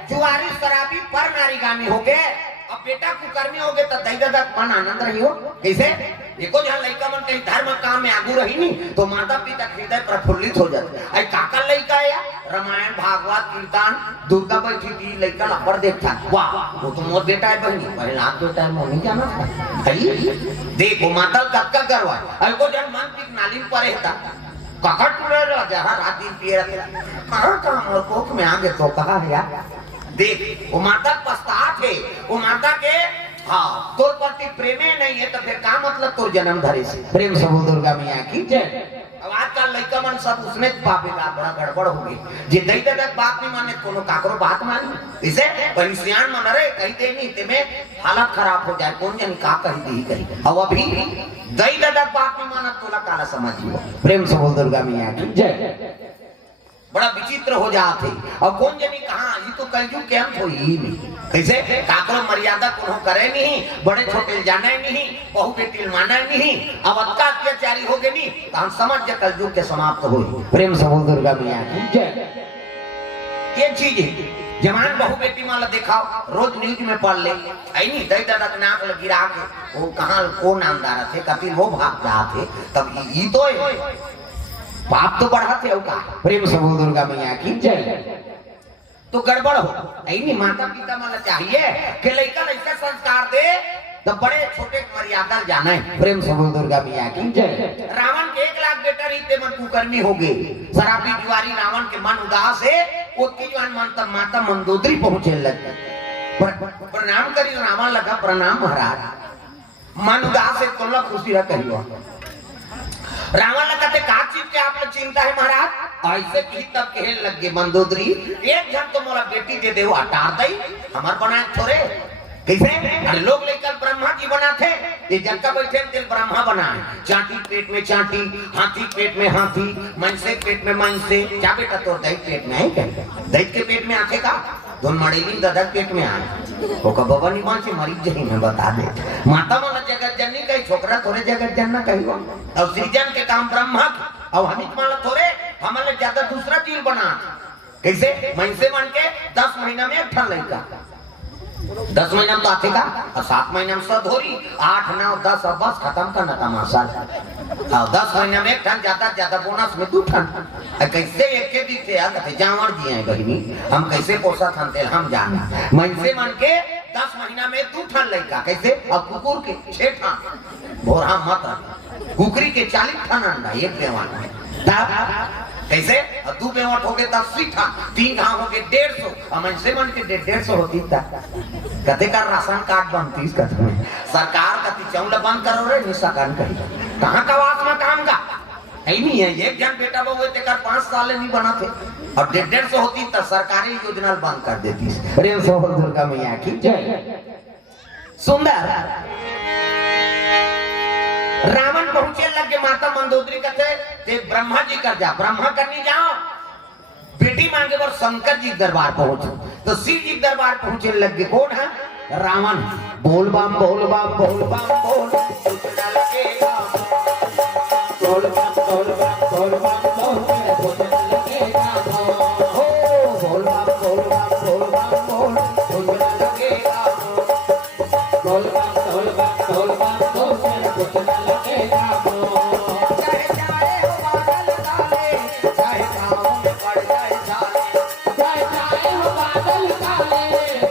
जुआरी शराबी पर नारीगामी हो गए। अब बेटा कुकर्मी हो गए तो दई दादा मन आनंद रही हो। कैसे? देखो जहाँ लड़का मन कहीं धर्म काम में आगू रही नहीं तो माता पिता हृदय प्रफुल्लित हो जाते। अरे काका लड़का है रामायण भागवत कीर्तन दुर्गा बैठी थी लड़का लपड़ देखता, वाह वो तो मोर बेटा है बहनी, पहले लाख बेटा है मोर नहीं जाना था। देखो माता कक्का करवा अरे को जन मन पिक नाली पर रहता काका टूटे जहाँ रात दिन पिए रहते कहाँ मोर कोख में आगे तो कहा है यार। देख वो माता पछतात है, वो माता के हाँ तोर प्रति प्रेमे नहीं है तो फिर का मतलब तोर जन्म धरे से। प्रेम से बोल दुर्गा मैया की जय। अब आजकल लड़का मन सब उसने पापेगा बड़ा गड़बड़ हो गई जे दई तक बात नहीं माने कोनो काकरो बात मानी इसे परिसियान मन रे कही दे नहीं ते में हालत खराब हो जाए कौन जाने का कही दी कही। अब अभी दई तक बात नहीं माना तोला काला समझियो। प्रेम से बोल दुर्गा मैया की जय। बड़ा विचित्र हो जाते और कौन जनी कहा ये तो कलयुग के अंत हो ही नहीं। कैसे? काकरो मर्यादा कोनो करे नहीं, बड़े छोटे जाने नहीं, बहु बेटी माने नहीं, अब अत्का अत्याचारी हो गए नहीं तो हम समझ जा कलयुग के समाप्त हो। प्रेम से बोल दुर्गा मैया की जय। ये चीज है जवान बहु बेटी माला दिखाओ रोज न्यूज में पढ़ ले आई नहीं दई दादा के नाक गिरा के वो कहाँ को नामदार थे कपिल वो भाग रहा थे तब ये तो पाप तो बढ़ाते हो का। प्रेम से बोल दुर्गा मैया की जय। तो गड़बड़ हो नहीं माता पिता माना चाहिए कि लड़का ऐसा संस्कार दे तो बड़े छोटे मर्यादा जाना है। प्रेम से बोल दुर्गा मैया की जय। रावण के 1 लाख बेटा रीते मन कुकर्मी हो गए शराबी जुआरी रावण के मन उदास है उसकी जवान मन तब माता मंदोदरी पहुंचे लगे प्रणाम करी रावण लगा प्रणाम महाराज मन उदास है तो खुशी रह करियो। रावण लगा का चीज के आप लोग चिंता है महाराज ऐसे की तब कहने लग गए मंदोदरी एक जन तो मोला बेटी दे दे वो हटा दई हमार बनाए थोड़े। कैसे? अरे लोग लेकर ब्रह्मा जी बनाते ये जनता बैठे दिल ब्रह्मा बनाए चाटी पेट में चाटी हाथी पेट में हाथी मनसे पेट में मनसे क्या बेटा तो दही पेट में है क्या? दही के पेट में आते का दोन मड़ेली दादा पेट में आए वो का बाबा नहीं मान से मरीज जही में बता दे माता मन जगत जननी कही छोकरा थोड़े जगत जनना कही और सृजन के काम ब्रह्मा और हम माला थोड़े हमारे ज्यादा दूसरा चीज बना। कैसे? मनसे मन के 10 महीना में एक ठन लड़का 10 महीना में तो आते का और 7 महीना में सद हो रही 8 9 10 और बस खत्म करना तमाशा और 10 महीना में एक ठन ज्यादा बोनस में 2 ठन कैसे एक के दी थे कहते जावर दिए बहनी हम कैसे पोसा थानते हम जाना मनसे मन के 10 महीना में 2 ठन लड़का। कैसे? और कुकुर के 6 ठन भोरा मत कुकरी के 40 ठन अंडा एक बेवान कैसे? 2 बेवट हो गए 10 सीठा 3 घाव हो गए 150 और मनसे मन के 150 होती था कते का राशन कार्ड बनती इस कथे में सरकार कति चौला बंद करो रे निशा कान कही कहाँ का वास में काम का है नहीं है। एक जन बेटा बहु ते कर 5 साल नहीं बना थे और 150 होती तो सरकारी योजना बंद कर देती। प्रेम से बोल दुर्गा मैया की जय। सुंदर रावण पहुंचे लगे माता मंदोदरी कहते ते ब्रह्मा जी कर जा ब्रह्मा करनी जाओ बेटी मांगे पर शंकर जी दरबार पहुंचे तो शिव जी दरबार पहुंचे लगे कौन है? रावण बोल बम बोल बम बोल बम बोल सूचना लगेगा बोल बम बोल बम बोल बम बोल सूचना लगेगा हो बोल बम बोल बम बोल बम बोल सूचना लगेगा बोल बम बोल बम बोल बम बोल सूचना लगेगा। चाहे जाए हो बादल काले चाहे पाँव में पड़ जाए छाले चाहे जाए हो बादल काले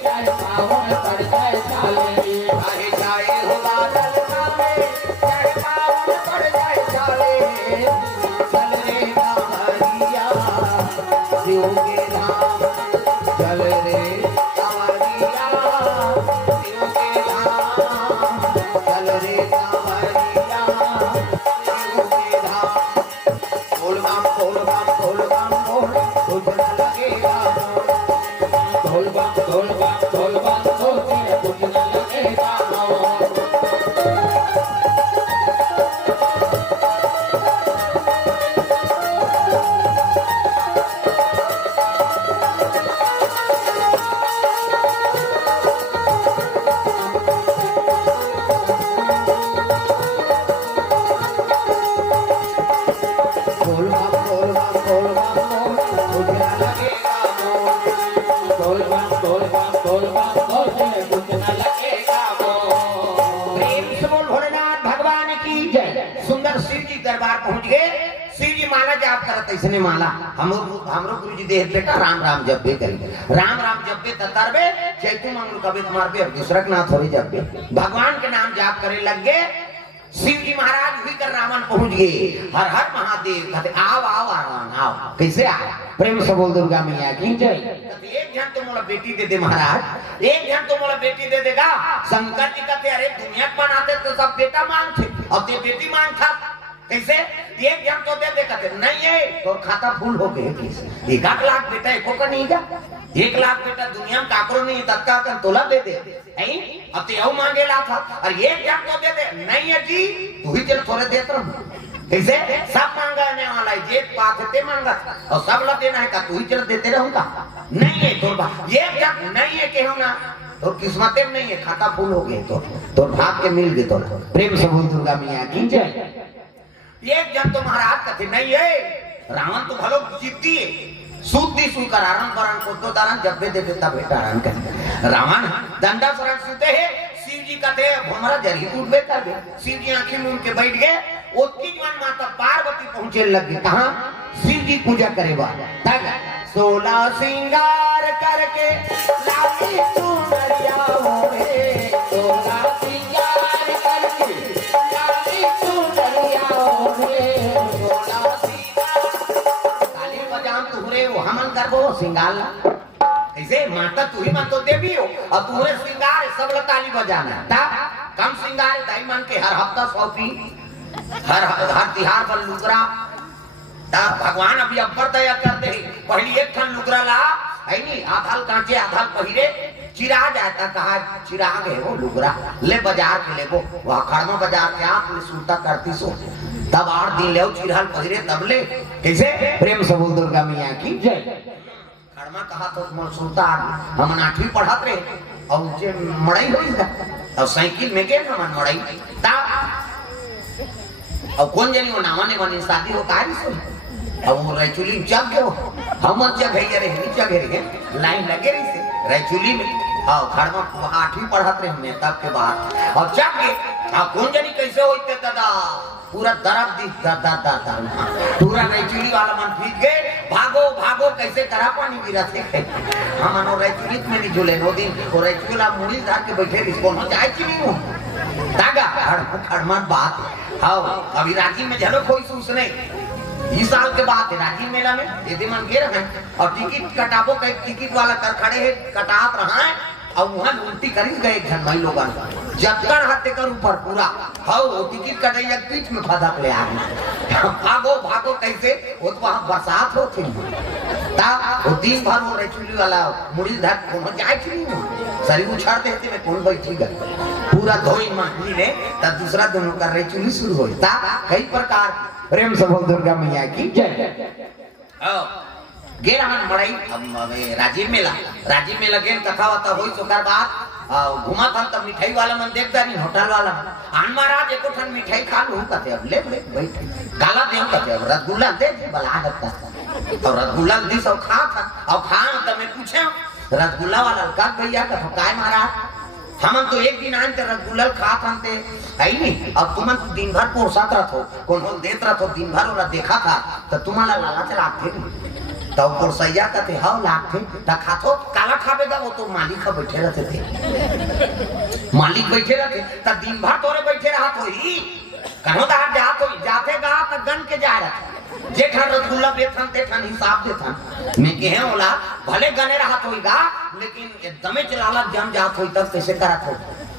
चाहे पाँव में पड़ जाए छाले चाहे जाए हो बादल काले शिव के धाम चल रे कांवरिया, शिव के धाम चल रे कांवरिया, शिव के धाम। बोल बम बोल बम बोल बम बोल, कुछ न लगेगा बोल बम बोल बम बोल बम बोल, कुछ न लगेगा दरबार पहुंच गए। शिव जी माला जाप करत ऐसने माला हमरो गुरु जी देह बेटा राम राम जप बे करी, राम राम जप बे तरबे चैतु मंगल कबे मार बे, दूसरा के नाम थोड़ी जप बे, भगवान के नाम जाप करे लग गए। शिव जी महाराज हुई कर रावण पहुंच गए। हर हर महादेव कहते आओ आओ रावण आओ। कैसे आया? प्रेम से बोल दुर्गा मैया की जय। एक जन तो मोला बेटी दे दे महाराज, एक जन तो मोला बेटी दे देगा। शंकर जी कहते अरे दुनिया बनाते तो सब बेटा मांगते, अब ते बेटी मांगता कैसे? एक जन तो दे दे कहते नहीं है तो खाता फूल हो गए। 1 लाख बेटा एको का नहीं का, 1 लाख बेटा दुनिया में काकरो नहीं तत्का कर तोला दे दे। अब तो यू मांगे ला था और एक जन तो दे दे नहीं है जी तू ही चल थोड़े देता रहूं। कैसे? सब मांगने वाला है जे बात है ते मांगा और सब ला देना है का तू ही चल देते रहूंगा। नहीं है तो एक जन नहीं है कहूं ना तो किस्मत में नहीं है, खाता फूल हो गए तो भाग के मिल गए। तो प्रेम से बोल दुर्गा मैया की जय। एक जन तो महाराज कहते नहीं है रावण तो भलो जिद्दी है, सूती सु करारण वरण को तो दारण जब दे देता बेटा रण कर रावण दंडा शरण सुते है। शिव जी कहते हमारा जरी टूट बेटा बे। शिव जी आंखें मूंद के बैठ गए। ओती जवान माता पार्वती पहुंचे लग गई कहां? शिव जी पूजा करे बा तक 16 श्रृंगार करके लाली चुनरिया ओढ़े, 16 श्रृंगार करके लाली चुनरिया ओढ़े, 16 श्रृंगार ताली बजाम तुहरे वो हमन करबो श्रृंगार ऐसे माता तू ही मन तो देवी हो और तुहरे श्रृंगार सब ला ताली बजाना ता कम श्रृंगार दाई मन के हर हफ्ता सौंपी हर तिहार पर लुगरा भगवान अभी अब्बर दया करते ही पहली एक ठन लुगरा ला है नी आधाल कांचे आधाल पहिरे चिरा जाता कहा चिराग है वो लुगरा ले बाजार के ले वो वह खड़मा बाजार के आप सूता करती सो तब 8 दिन ले चिराल पहिरे तब ले कैसे? प्रेम से बोल दुर्गा मैया की जय। खड़मा कहा तो मोर सूता हम 8वीं पढ़त रहे और जे मड़ई होई और साइकिल में के ना मन मड़ई ता और कौन जानी वो नामा ने बनी शादी हो कारी सो अब वो रैचुली जग गयो हम जग है रे नीचे गे लाइन लगे रही से रैचुली में और खड़मा 8वीं पढ़त रहे हमने तब के बाद और जग के अब कौन जानी कैसे होते दादा पूरा दरब दी दादा पूरा रैचुली वाला मन भीग गए। भागो भागो कैसे करा पानी गिरा थे हम अनो रैचुली में नहीं झूले नो दिन वो रैचुली ला मुड़ी धार के बैठे इसको न जाए कि नहीं हूं दागा खड़मा बात हाँ अभी रांची में झलो कोई सूस नहीं। इस साल के बाद रांची मेला में यदि मन गे रहे और टिकट कटाबो कई टिकट वाला कर खड़े है कटात रहा है और वहां उल्टी करी गए घन भाई लोगन जक्कर हाथे कर ऊपर पूरा हाउ टिकट कटैया बीच में फदक ले आ गए। भागो भागो कैसे वो तो वहां बरसात होती ता वो दिन भर वो रैचुली वाला मुड़ी धर कोनो जाए कि नहीं शरीर उछाड़ देते में कौन बैठी गए पूरा धोई मांगली ने तब दूसरा दोनों का रैचुली शुरू होई ता कई प्रकार। प्रेम से बोल दुर्गा मैया की जय। गेल हमन मड़ई राजीव मेला गेल कथा वथा होई सोकर बात घुमा था तब मिठाई वाला मन देखता नहीं होटल वाला आन महाराज एको ठन मिठाई खा लूं कहते अब ले बैठ काला देऊ कहते अब रसगुल्ला दे बला लगता और रसगुल्ला दी सब खा था और खा तो मैं पूछे रसगुल्ला वाला का भैया का काय महाराज हमन तो एक दिन आन ते रसगुल्ला खा थानते है नहीं अब तुमन तो दिन भर पोसात रहो कौन हो देत रहो दिन भर वाला देखा था तो तुम्हारा लालच लागते तो पोरसैया कहते हाउ लागते ता खाथो काला खाबेगा वो तो मालिक बैठे रहते थे मालिक बैठे रहते ता दिन भर तोरे बैठे रहा तो ही कहो ता जात हो जाते गा का गन के जा रहा जेठा रसगुल्ला बेथन तेठन हिसाब देथन मैं कहे होला भले गने रहत होइगा लेकिन एकदमे चलालत जम जात होई तब कैसे करत हो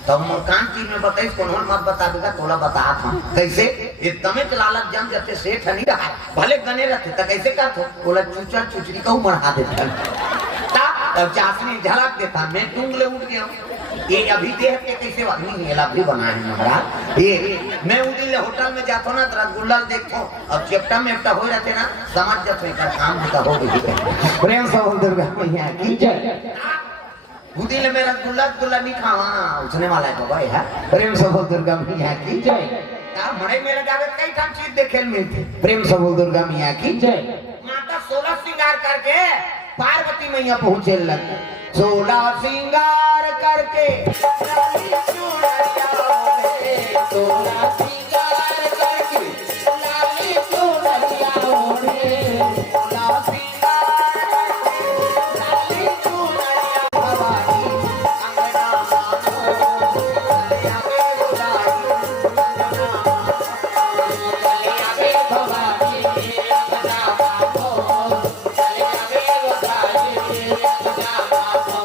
तब मुकान चीज में बताइस कौन मत बता देगा तोला बता था कैसे एकदमे चलालत जम जाते सेठ नहीं रहा भले गने रहते त कैसे करत हो बोला चुचा चुचरी कहूं बढ़ा देता तब चाशनी झलक देता मैं टूंग ले उठ गया ये अभी देख के कैसे आदमी हेला भी बनाए महाराज ये मैं उस दिन होटल में जाता ना रसगुल्ला देखो अब चेप्टा में एकटा हो जाते ना समझ जाते का काम होता हो गई प्रेम से बोल दुर्गा मैया की जय उस दिन में रसगुल्ला नहीं खावा उसने वाला है बाबा है प्रेम से बोल दुर्गा मैया की जय मड़े मेरे जावे कई ठाम चीज देखे मिलती प्रेम से बोल दुर्गा मैया की जय माता 16 श्रृंगार करके पार्वती मैया पहुंचे लग 16 श्रृंगार करके 16 श्रृंगार करके लाली चूड़िया ओढ़े 16 श्रृंगार करके लाली चूड़िया भवानी अंगना मानो चलिया गे बुलाई अंगना मानो चलिया गे भवानी अंगना मानो चलिया गे बुलाई अंगना मानो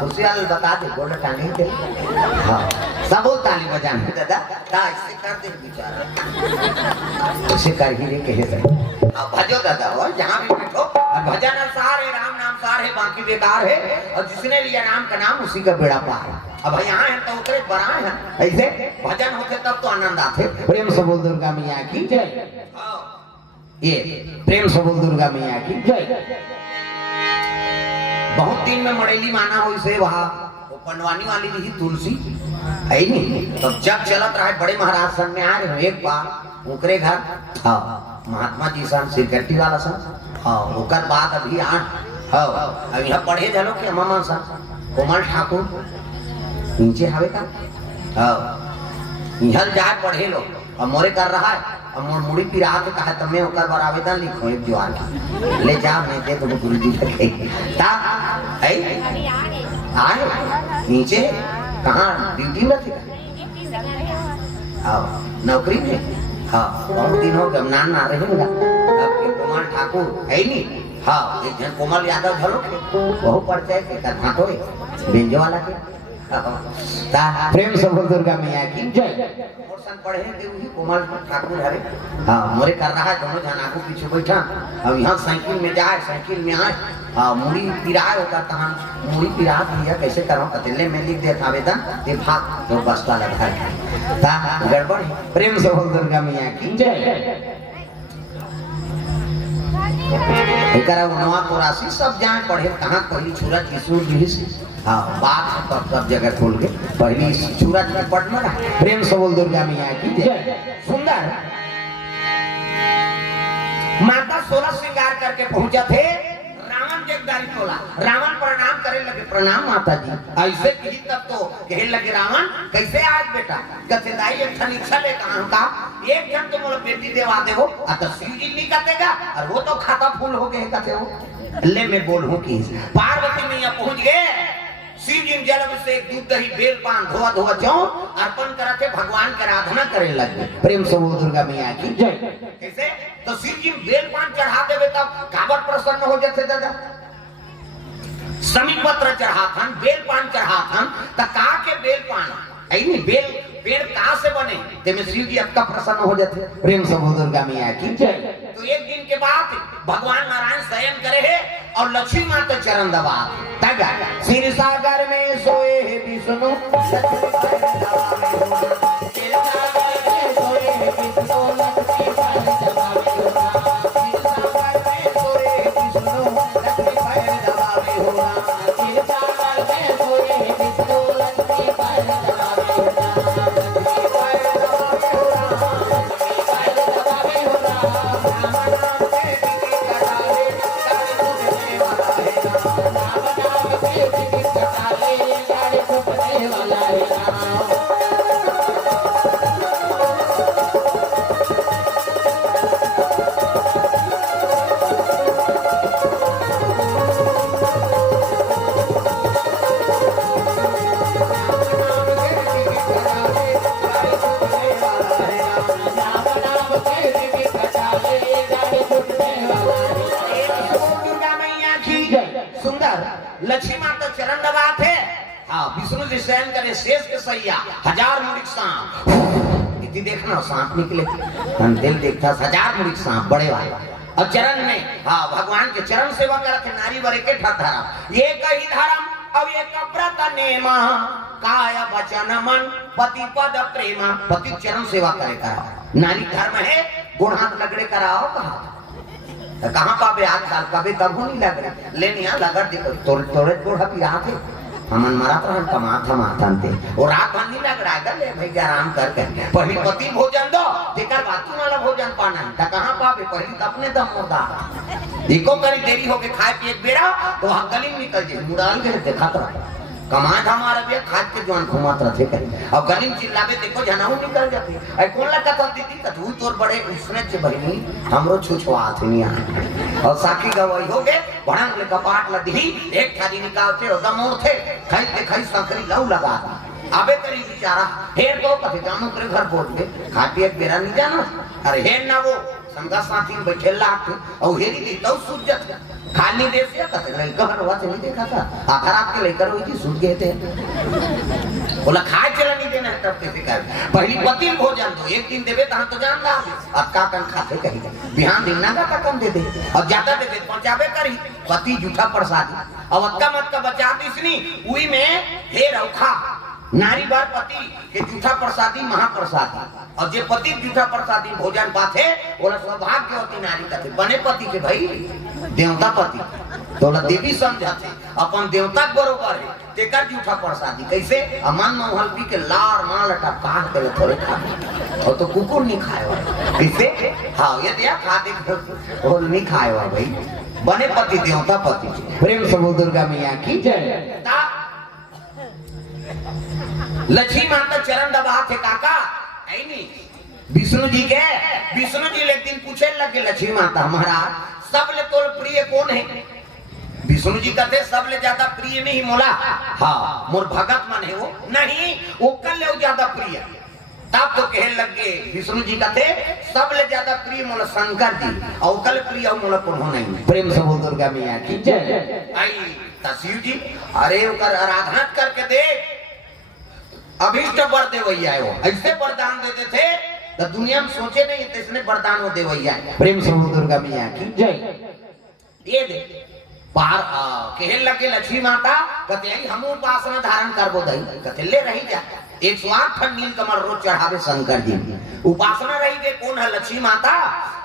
खुशियाल बता दे बोल टांगे के हाँ सब बोल ताली बजाने दादा ता इससे कर दे बेचारा इसे कर ही रे कहे से अब भजो दादा और जहां भी बैठो और भजन अनुसार है राम नाम सार है बाकी बेकार है और जिसने लिया राम का नाम उसी का बेड़ा पार अब यहाँ है तो उतरे बराए हैं ऐसे भजन होते तब तो आनंद आते प्रेम से बोल दुर्गा मैया की जय ये प्रेम से बोल दुर्गा मैया की जय बहुत दिन में मड़ेली माना हुई से वहाँ पंडवानी वाली रही तुलसी है नहीं तो जब चलत रहा बड़े महाराज सन में आ रहे एक बार उनके घर हाँ महात्मा जी सन सिरकट्टी वाला सन हाँ उनकर बाद अभी आठ हाँ अब यहाँ पढ़े चलो कि मामा सन कोमल ठाकुर नीचे हवे का हाँ यहाँ जाए पढ़े लो अब मोरे कर रहा है अब मोर मुड़ी पिरा के कहा तब मैं ओकर बार आवेदन लिखो एक जवान की ले जा मैं दे तो गुरुजी रखे ता है आए नीचे कहाँ ड्यूटी में थे हाँ नौकरी में हाँ बहुत दिन हो गमनान ना रहेगा अब के कुमार ठाकुर है नहीं हाँ एक जन कोमल यादव झलो बहुत परिचय के कथा तो बेंजो वाला के प्रेम से बोल दुर्गा मैया की जय और सन पढ़े देवही कोमल ठाकुर हरे हाँ मोरे कर रहा है दोनों जना को पीछे बैठा अब यहाँ साइकिल में जाए साइकिल में आए हाँ मुड़ी पिराए होता तहां मुड़ी पिरा दिया कैसे करो कतले में लिख दे आवेदन ये भाग तो बस्ता लगा है ता गड़बड़ प्रेम से बोल दुर्गा मैया की जय एकरा उनवा कोरासी सब जाए पढ़े कहाँ पहली छुरा किशोर जी से हाँ बात सब जगह खोल के पहली छुरा जी पढ़ना ना प्रेम से बोल दुर्गा मैया की जय सुंदर माता 16 श्रृंगार करके पहुंचा थे रावण के सेवदारी तोला। रावण प्रणाम करे लगे, प्रणाम माता जी। ऐसे की तब तो कहे लगे रावण कैसे आज बेटा? कहते दाई एक ठन इच्छा ले कहां का एक जन तो मोला बेटी देवा दे हो। अत शिव जी नहीं कहतेगा और वो तो खाता फूल हो गए कहते हो। ले मैं बोलूं कि पार्वती मैया पहुंच गए, शिव जी जल से दूध दही बेल पान धोआ धोआ जो अर्पण कराते भगवान की आराधना करे लगे। प्रेम से वो दुर्गा मैया की जय। कैसे तो शिव जी बेल पान चढ़ा देवे तब काबर प्रसन्न हो जाते दादा। समीप पत्र चढ़ाथन बेल पान चढ़ाथन त का के बेल पान आई नहीं बेल पेड़ कहां से बने ते में शिव जी आपका प्रसन्न हो जाते। प्रेम से वो दुर्गा मैया की जय। तो एक दिन के बाद भगवान नारायण शयन करे है और लक्ष्मी माता चरण दबा तब क्षीर सागर में सोए है विष्णु लक्ष्मी माता चरण दबाते। हाँ विष्णु जी शयन करे शेष के सैया हजार मुड़िक सांप इति देखना सांप निकले हम दिल देखता 1000 मुड़िक सांप बड़े वाले और चरण में हाँ भगवान के चरण सेवा करते नारी बरे के ठहरा ये कही धर्म अब ये कप्रत नेमा काय वचन मन पति पद प्रेमा। पति चरण सेवा करे करा नारी धर्म है गुण हाथ लगड़े कराओ कहाँ पाबे आजकल कभी तब नहीं लग रहे लेनी यहाँ लगड़ देखो तोड़े तोड़ा पिया थे हमन मरात रहन कमाथा माथन थे और रात भर नहीं लग रहा है ले भाई आराम करके पहली पति भोजन दो जेकर बाकी वाला भोजन पाना है कहाँ पाबे पहली अपने दम मुर्दा इको करी देरी हो के खाए पिए बेरा तो हम गली निकल जाए मुराल के देखा तो कमात हमारा भी खाद के जवान घुमात रहे करे और गली चिल्लावे देखो जनाऊ निकल जाते ऐ कौन लगा तो दीदी का तू तोर बड़े उसने से बहनी हमरो छुछवा थे नहीं आ और साकी गवाई हो गए भड़ंग ले कपाट ल दी एक थाली निकालते और दमोर थे खाई संकरी लऊ लगा अबे करी बेचारा हेर तो कथे जानो करे घर बोल के खाती एक बेरा नहीं जाना अरे हेर ना वो संगा साथी में बैठे लाख और हेरी दी तो सूझ जाते खाली देश या कथे लड़का हरवा से नहीं देखा था आखिर आपके लेकर हुई थी सूझ गए थे बोला खाए चला नहीं देना तब कैसे कर पहली पति भोजन दो एक दिन देवे तो जान ला अब का कन खाते कहीं बिहान दिन ना का कम दे दे और ज्यादा दे दे पहुंचावे करी पति झूठा प्रसादी अब अक्का मत का बचा इसनी उई में हे रखा नारी बार पति के झूठा प्रसादी महाप्रसादी और जे पति झूठा प्रसादी भोजन पाथे बोला सौभाग्यवती नारी कहते बने पति के भाई देवता पति तोला देवी समझाते अपन देवता बरोबर है तेकर झूठा प्रसादी कैसे अमन मोहल पी के लार मार लटा काट के थोड़े खा और तो कुकुर नहीं खाएगा कैसे हाँ ये दिया खाते और नहीं खाएगा भाई बने पति देवता पति प्रेम से दुर्गा मैया की जय। लक्ष्मी माता चरण दबा थे काका आई नहीं विष्णु जी के विष्णु जी एक दिन पूछे लगे लक्ष्मी माता महाराज सबले तोर प्रिय कौन है? विष्णु जी कहते सबले ज्यादा प्रिय नहीं मोला हाँ मोर भगत मन है वो नहीं वो कल ज्यादा प्रिय तब तो कहे लगे विष्णु जी कहते सबले ज्यादा प्रिय मोला शंकर जी और कल प्रिय मोला कौन नहीं। प्रेम से बोल दुर्गा मैया की जय। आई शिव जी अरे उकर आराधना करके देख अभीष्ट वर देवैया है वो ऐसे वरदान देते थे तो दुनिया में सोचे नहीं तो इसने वरदान वो देवैया है। प्रेम से दुर्गा मैया की जय। ये दे पार कहे लगे लक्ष्मी माता कहते हम उपासना धारण करबो दई कहते ले रही जा 108 ठन नील कमल रोज चढ़ावे शंकर जी उपासना रही गए कौन है लक्ष्मी माता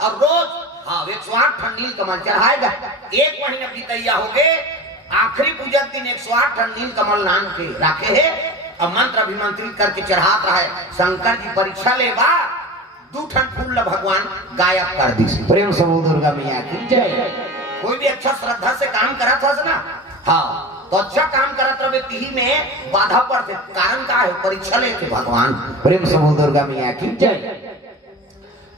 और रोज हाँ 108 ठन नील कमल चढ़ाएगा। एक महीना बीतैया हो गए आखिरी पूजा दिन 108 टन नील कमल नाम के रखे है और मंत्र अभिमंत्रित करके चढ़ाता है। शंकर जी परीक्षा ले बा 2 टन फूल भगवान गायब कर दी। प्रेम से दुर्गा मैया की जय। कोई भी अच्छा श्रद्धा से काम करा था ना, हाँ तो अच्छा काम करत रहे तिही में बाधा पड़ते। कारण का है? परीक्षा लेते भगवान। प्रेम से बोल दुर्गा मैया की जय।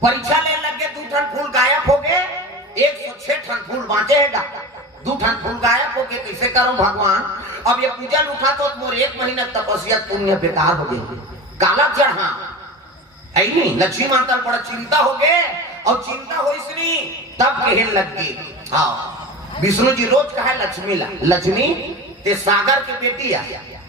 परीक्षा ले लगे 2 ठन फूल गायब हो गए, 106 ठन फूल बांचेगा। 2 ठन फूल गायब हो गए, कैसे करो भगवान? अब ये पूजन उठा तो मोर 1 महीना तपस्या पुण्य बेकार हो गई। काला चढ़ा ऐनी लक्ष्मी माता बड़ा चिंता हो गए, और चिंता हो इसनी तब कहने लग गई। हाँ विष्णु जी रोज कहा लक्ष्मी ला, लक्ष्मी ते सागर के बेटी आ,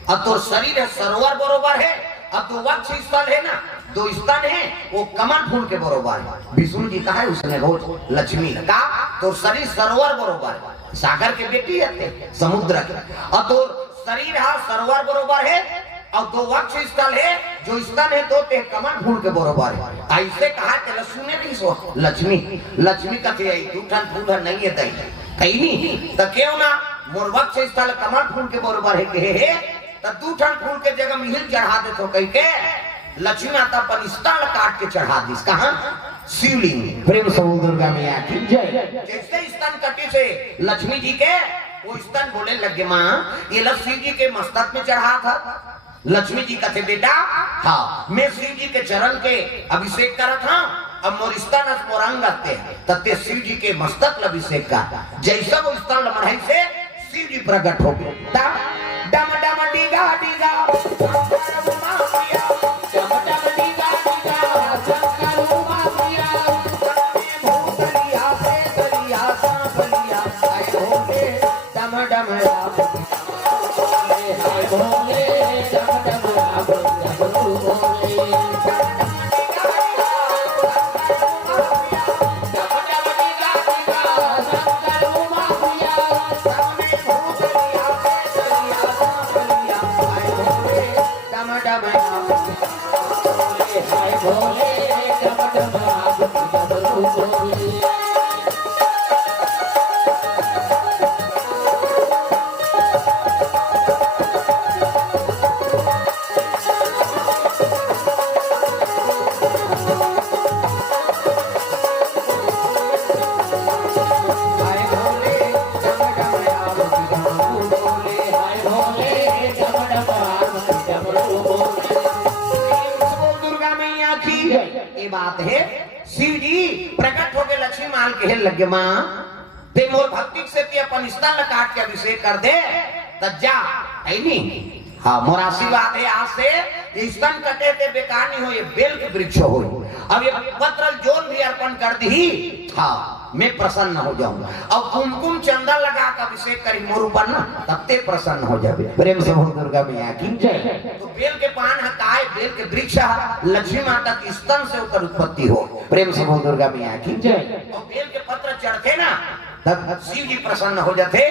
और तो शरीर है सरोवर बरोबर है, अब 2 वक्ष स्थल है ना, 2 स्तन है, वो कमल फूल के बरोबर है। विष्णु जी कहा उसने रोज लक्ष्मी लगा तो शरीर सरोवर बरोबर है, सागर के बेटी है समुद्र के, और तो शरीर है सरोवर बरोबर है, और 2 वक्ष स्थल है, जो स्तन है 2 ते कमल फूल के बरोबर है। ऐसे कहा कि सुने नहीं सो लक्ष्मी, लक्ष्मी कथे आई 2 ठन फूल नहीं है दई कहीं नहीं तो क्यों ना मोर वक्ष स्थल कमल फूल के बरोबर है के तो 2 ठन फूल के जगह मिहिल चढ़ा दे तो कह के लक्ष्मी माता अपन स्तन काट के चढ़ा दी। कहां? शिवलिंग। प्रेम से बोल दुर्गा मैया की जय। जैसे स्तन कटे से लक्ष्मी जी के वो स्तन बोले लगे माँ ये लक्ष्मी जी के मस्तक में चढ़ा था। लक्ष्मी जी कहते बेटा हाँ मैं शिव जी के चरण के अभिषेक करा था, अब मोर स्तन मोरंग आते तत्ते शिव जी के मस्तक अभिषेक का जैसा वो स्तन लमढ़ाई से शिव जी प्रकट हो गए। डम डम डीगा डीगा बात है। शिव जी प्रकट हो गए लक्ष्मी माल के लगे माँ ते मोर भक्ति से ते अपन स्तन काट के अभिषेक कर दे तज्जा है नहीं। हाँ मोर आशीर्वाद है आज से ये स्तन कटे ते बेकार नहीं हो, ये बेल के वृक्ष हो। अब ये पत्र जोल भी अर्पण कर दी, हाँ मैं प्रसन्न हो जाऊंगा। और कुमकुम चंदा लगा कर अभिषेक करी मोर ऊपर ना तब ते प्रसन्न हो जावे। प्रेम से बोल दुर्गा मैया की जय। तो बेल के पान हटाए, बेल के वृक्ष लक्ष्मी माता की स्तन से ऊपर उत्पत्ति हो। प्रेम से बोल दुर्गा मैया की जय। और बेल के पत्र चढ़ते ना तब शिव जी प्रसन्न हो जाते,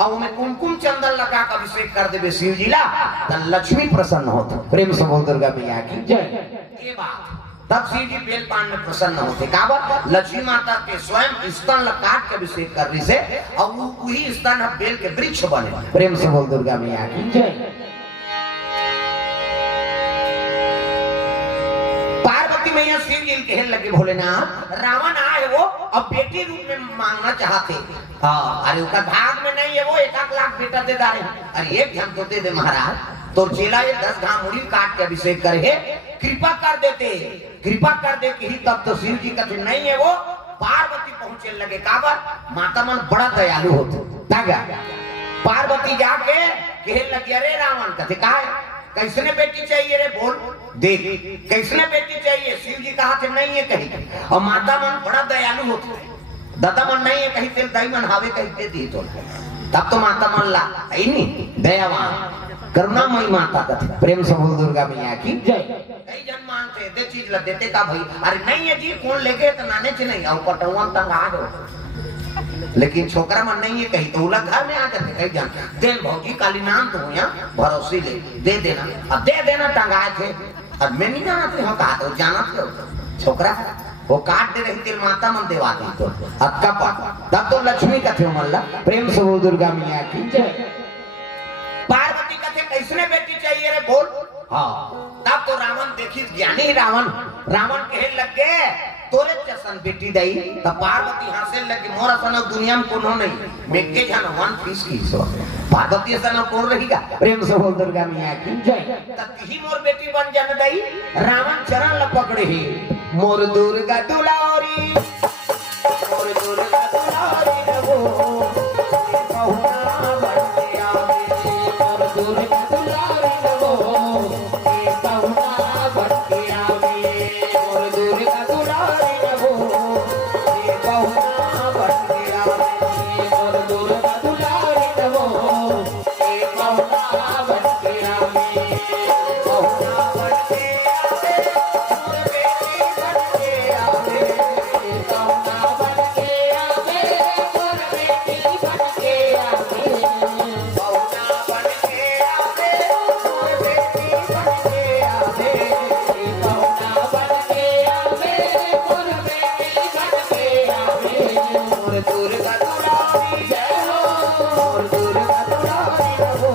और उन्हें कुमकुम चंदन लगा कर अभिषेक कर देवे शिव जी ला तब लक्ष्मी प्रसन्न होते। प्रेम से बोल दुर्गा मैया की जय। ये बात तब शिव जी बेल पान में प्रसन्न होते। काबर लक्ष्मी माता के स्वयं स्तन काट के अभिषेक करने से, और वही स्तन बेल के वृक्ष बने। प्रेम से बोल दुर्गा मैया की जय। पार्वती मैया शिव जी कहने लगे भोलेनाथ रावण आए वो अब बेटी रूप में मांगना चाहते। हाँ अरे उसका भाग में नहीं है, वो 1 लाख बेटा दे डाले। अरे 1 ध्यान तो दे दे महाराज, तो चेला ये 10 घाम मुड़ी काट के अभिषेक करे कृपा कर देते, कृपा कर दे कि तब तो शिव जी कहते नहीं है वो। पार्वती पहुंचे लगे काबर माता मन बड़ा दयालु होते तागा। पार्वती जाके कहने लगी अरे रावण कहते का कैसने बेटी चाहिए रे बोल देख कैसने बेटी चाहिए। शिव जी कहा थे नहीं है कहीं, और माता मन बड़ा दयालु होते दादा मन नहीं है कहीं तेल दाई मन हावे कहीं दी तो तब तो माता मन ला नहीं दयावान करुणामयी माता कथे। प्रेम से बोल दुर्गा मैया की जय। कई जन मानते दे चीज ला देते का भाई अरे नहीं है जी कौन लेके तो नाने च नहीं और पटवन तंग आ गए, लेकिन छोकरा मन नहीं है कहीं तो उला घर में आ जाते कई जन देन भौजी काली नाम तो यहाँ भरोसे ले दे देना, अब दे देना टंगाए थे। अब मैं नहीं जाना थे, कहा तो जाना थे छोकरा वो काट दे रही तेल माता मन देवा दी तो अक्का पर तब तो लक्ष्मी कथे मल्ला। प्रेम से बोल दुर्गा मैया की जय। पार्वती कथे कैसने बेटी चाहिए रे बोल। हाँ तब तो रावण देखी ज्ञानी रावण, रावण कहे लग गए तोरे जैसन बेटी दई त पार्वती हंसे लगी मोरा सन दुनिया में कोनो नहीं मेके जान वन पीस की सो पार्वती सन कौन रहेगा प्रेम से बोल दुर्गा मैया की जय। त तिही मोर बेटी बन जान दई रावण चरण ल पकड़े ही मोर दुर्गा दुलारी मोर दुर्गा दुलारी रहो बहुना बनते आवे मोर दुर्गा दुलारी रहो बहुना बनते आवे मोर दुर्गा दुलारी रहो बहुना बनते आवे मोर दुर्गा दुलारी रहो बहुना बनते आवे बहुना बनते आवे मोर बेटी बनते आवे बहुना बनते आवे मोर बेटी बनते आवे बहुना बनते आवे मोर बेटी बनते आवे बहुना बनते आवे मोर बेटी बनते आवे मोर दुर्गा दुलारी जय हो मोर दुर्गा दुलारी रहो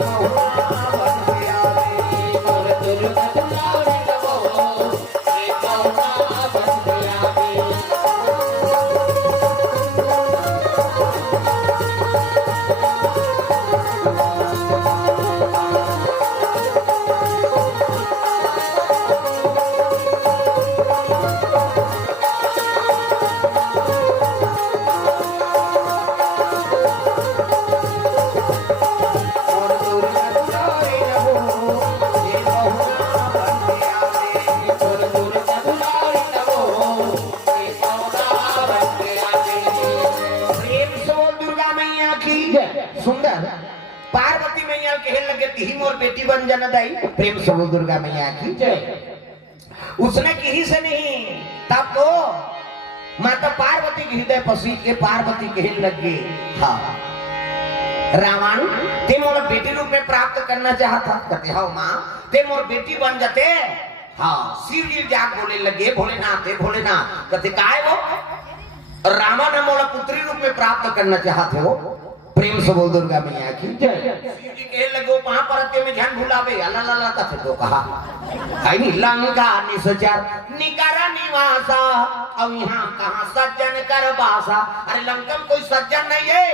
बहुना बनते आवे मोर दुर्गा दुलारी रहो बहुना बनते आवे। मोर दुर्गा दुलारी रहो बहुना बनते आवे मोर दुर्गा दुलारी रहो बहुना बनते आवे। प्रेम से बोल दुर्गा मैया की सुंदर पार्वती मैया कहे लगे तिही मोर बेटी बन जान दई प्रेम से बोल दुर्गा मैया की जय। उसने किही से नहीं तब तो माता पार्वती के हृदय पसी के पार्वती कहने लगे हाँ रावण ते मोर बेटी रूप में प्राप्त करना चाहता कहते हाँ माँ ते मोर बेटी बन जाते हाँ शिव जी जाग बोले लगे भोलेनाथ हे भोलेनाथ कहते काय वो रावण ने मोला पुत्री रूप में प्राप्त करना चाहते हो प्रेम से बोल दुर्गा मैया की जय। शिव जी कहे लगे वहां पर में ध्यान भुलावे अल्लाह ला ला कहते तो कहा है नी लंका निसचार निकारा निवासा अब यहाँ कहाँ सज्जन कर बासा अरे लंका में कोई सज्जन नहीं है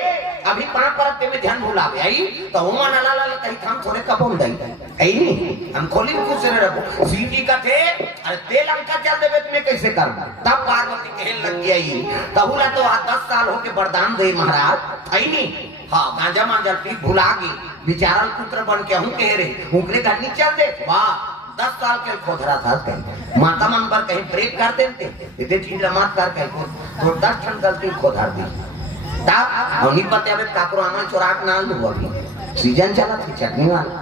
अभी वहां पर में ध्यान भुलावे आई तो हम अल्लाह ला ला कहीं हम थोड़े कपोल दई है नी हम खोली कुछ रे रखो शिव जी का थे अरे ते लंका चल देवे तुम्हें कैसे कर तब पार्वती कहे लग गई तहुला तो 10 साल होके वरदान दे महाराज है नी हाँ गांजा मांजा पी भुला गई बिचारा पुत्र बन के हम कह रहे उनके घर नहीं चल दे वाह 10 साल के खोधरा था कहीं माता मन पर कहीं ब्रेक कर देते इतने चीज मत कर कहीं तो 10 क्षण गलती खोधार दी ता हम ही पते अब काकरो आमा चोराक ना लू अभी सीजन चला थी चटनी वाला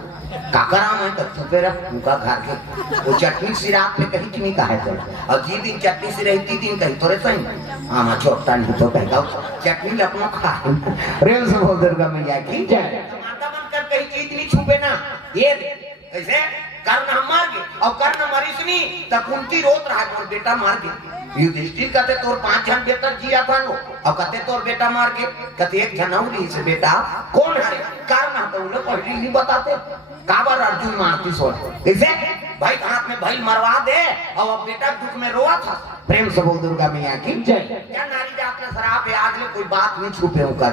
काकरा में तो छुपे रह उनका घर के वो चटनी सी रात में कहीं नहीं कहा है और जी दिन चटनी सी रहती दिन कहीं तोरे सही आमा छोटा नहीं तो कहता चटनी अपना खा प्रेम से बोल दुर्गा मैया की जय। माता मन कर कहीं चीज नहीं छुपे ना ये कैसे कर्ण हम मार गए और कर्ण मरीसनी तब कुंती रोत रहा और बेटा मार गए युधिष्ठिर कहते तोर 5 जन बेटर जिया था नो और कहते तोर बेटा मार के कहते एक जनौरी से बेटा कौन हरे कारण तो उन्हें पहले नहीं बताते काबर अर्जुन मारती सोच कैसे भाई हाथ में भाई मरवा दे और अब बेटा दुख में रोआ था प्रेम से बोल दुर्गा मैया की जय। क्या नारी जात का शराब है आज ले कोई बात नहीं छुपे हो कर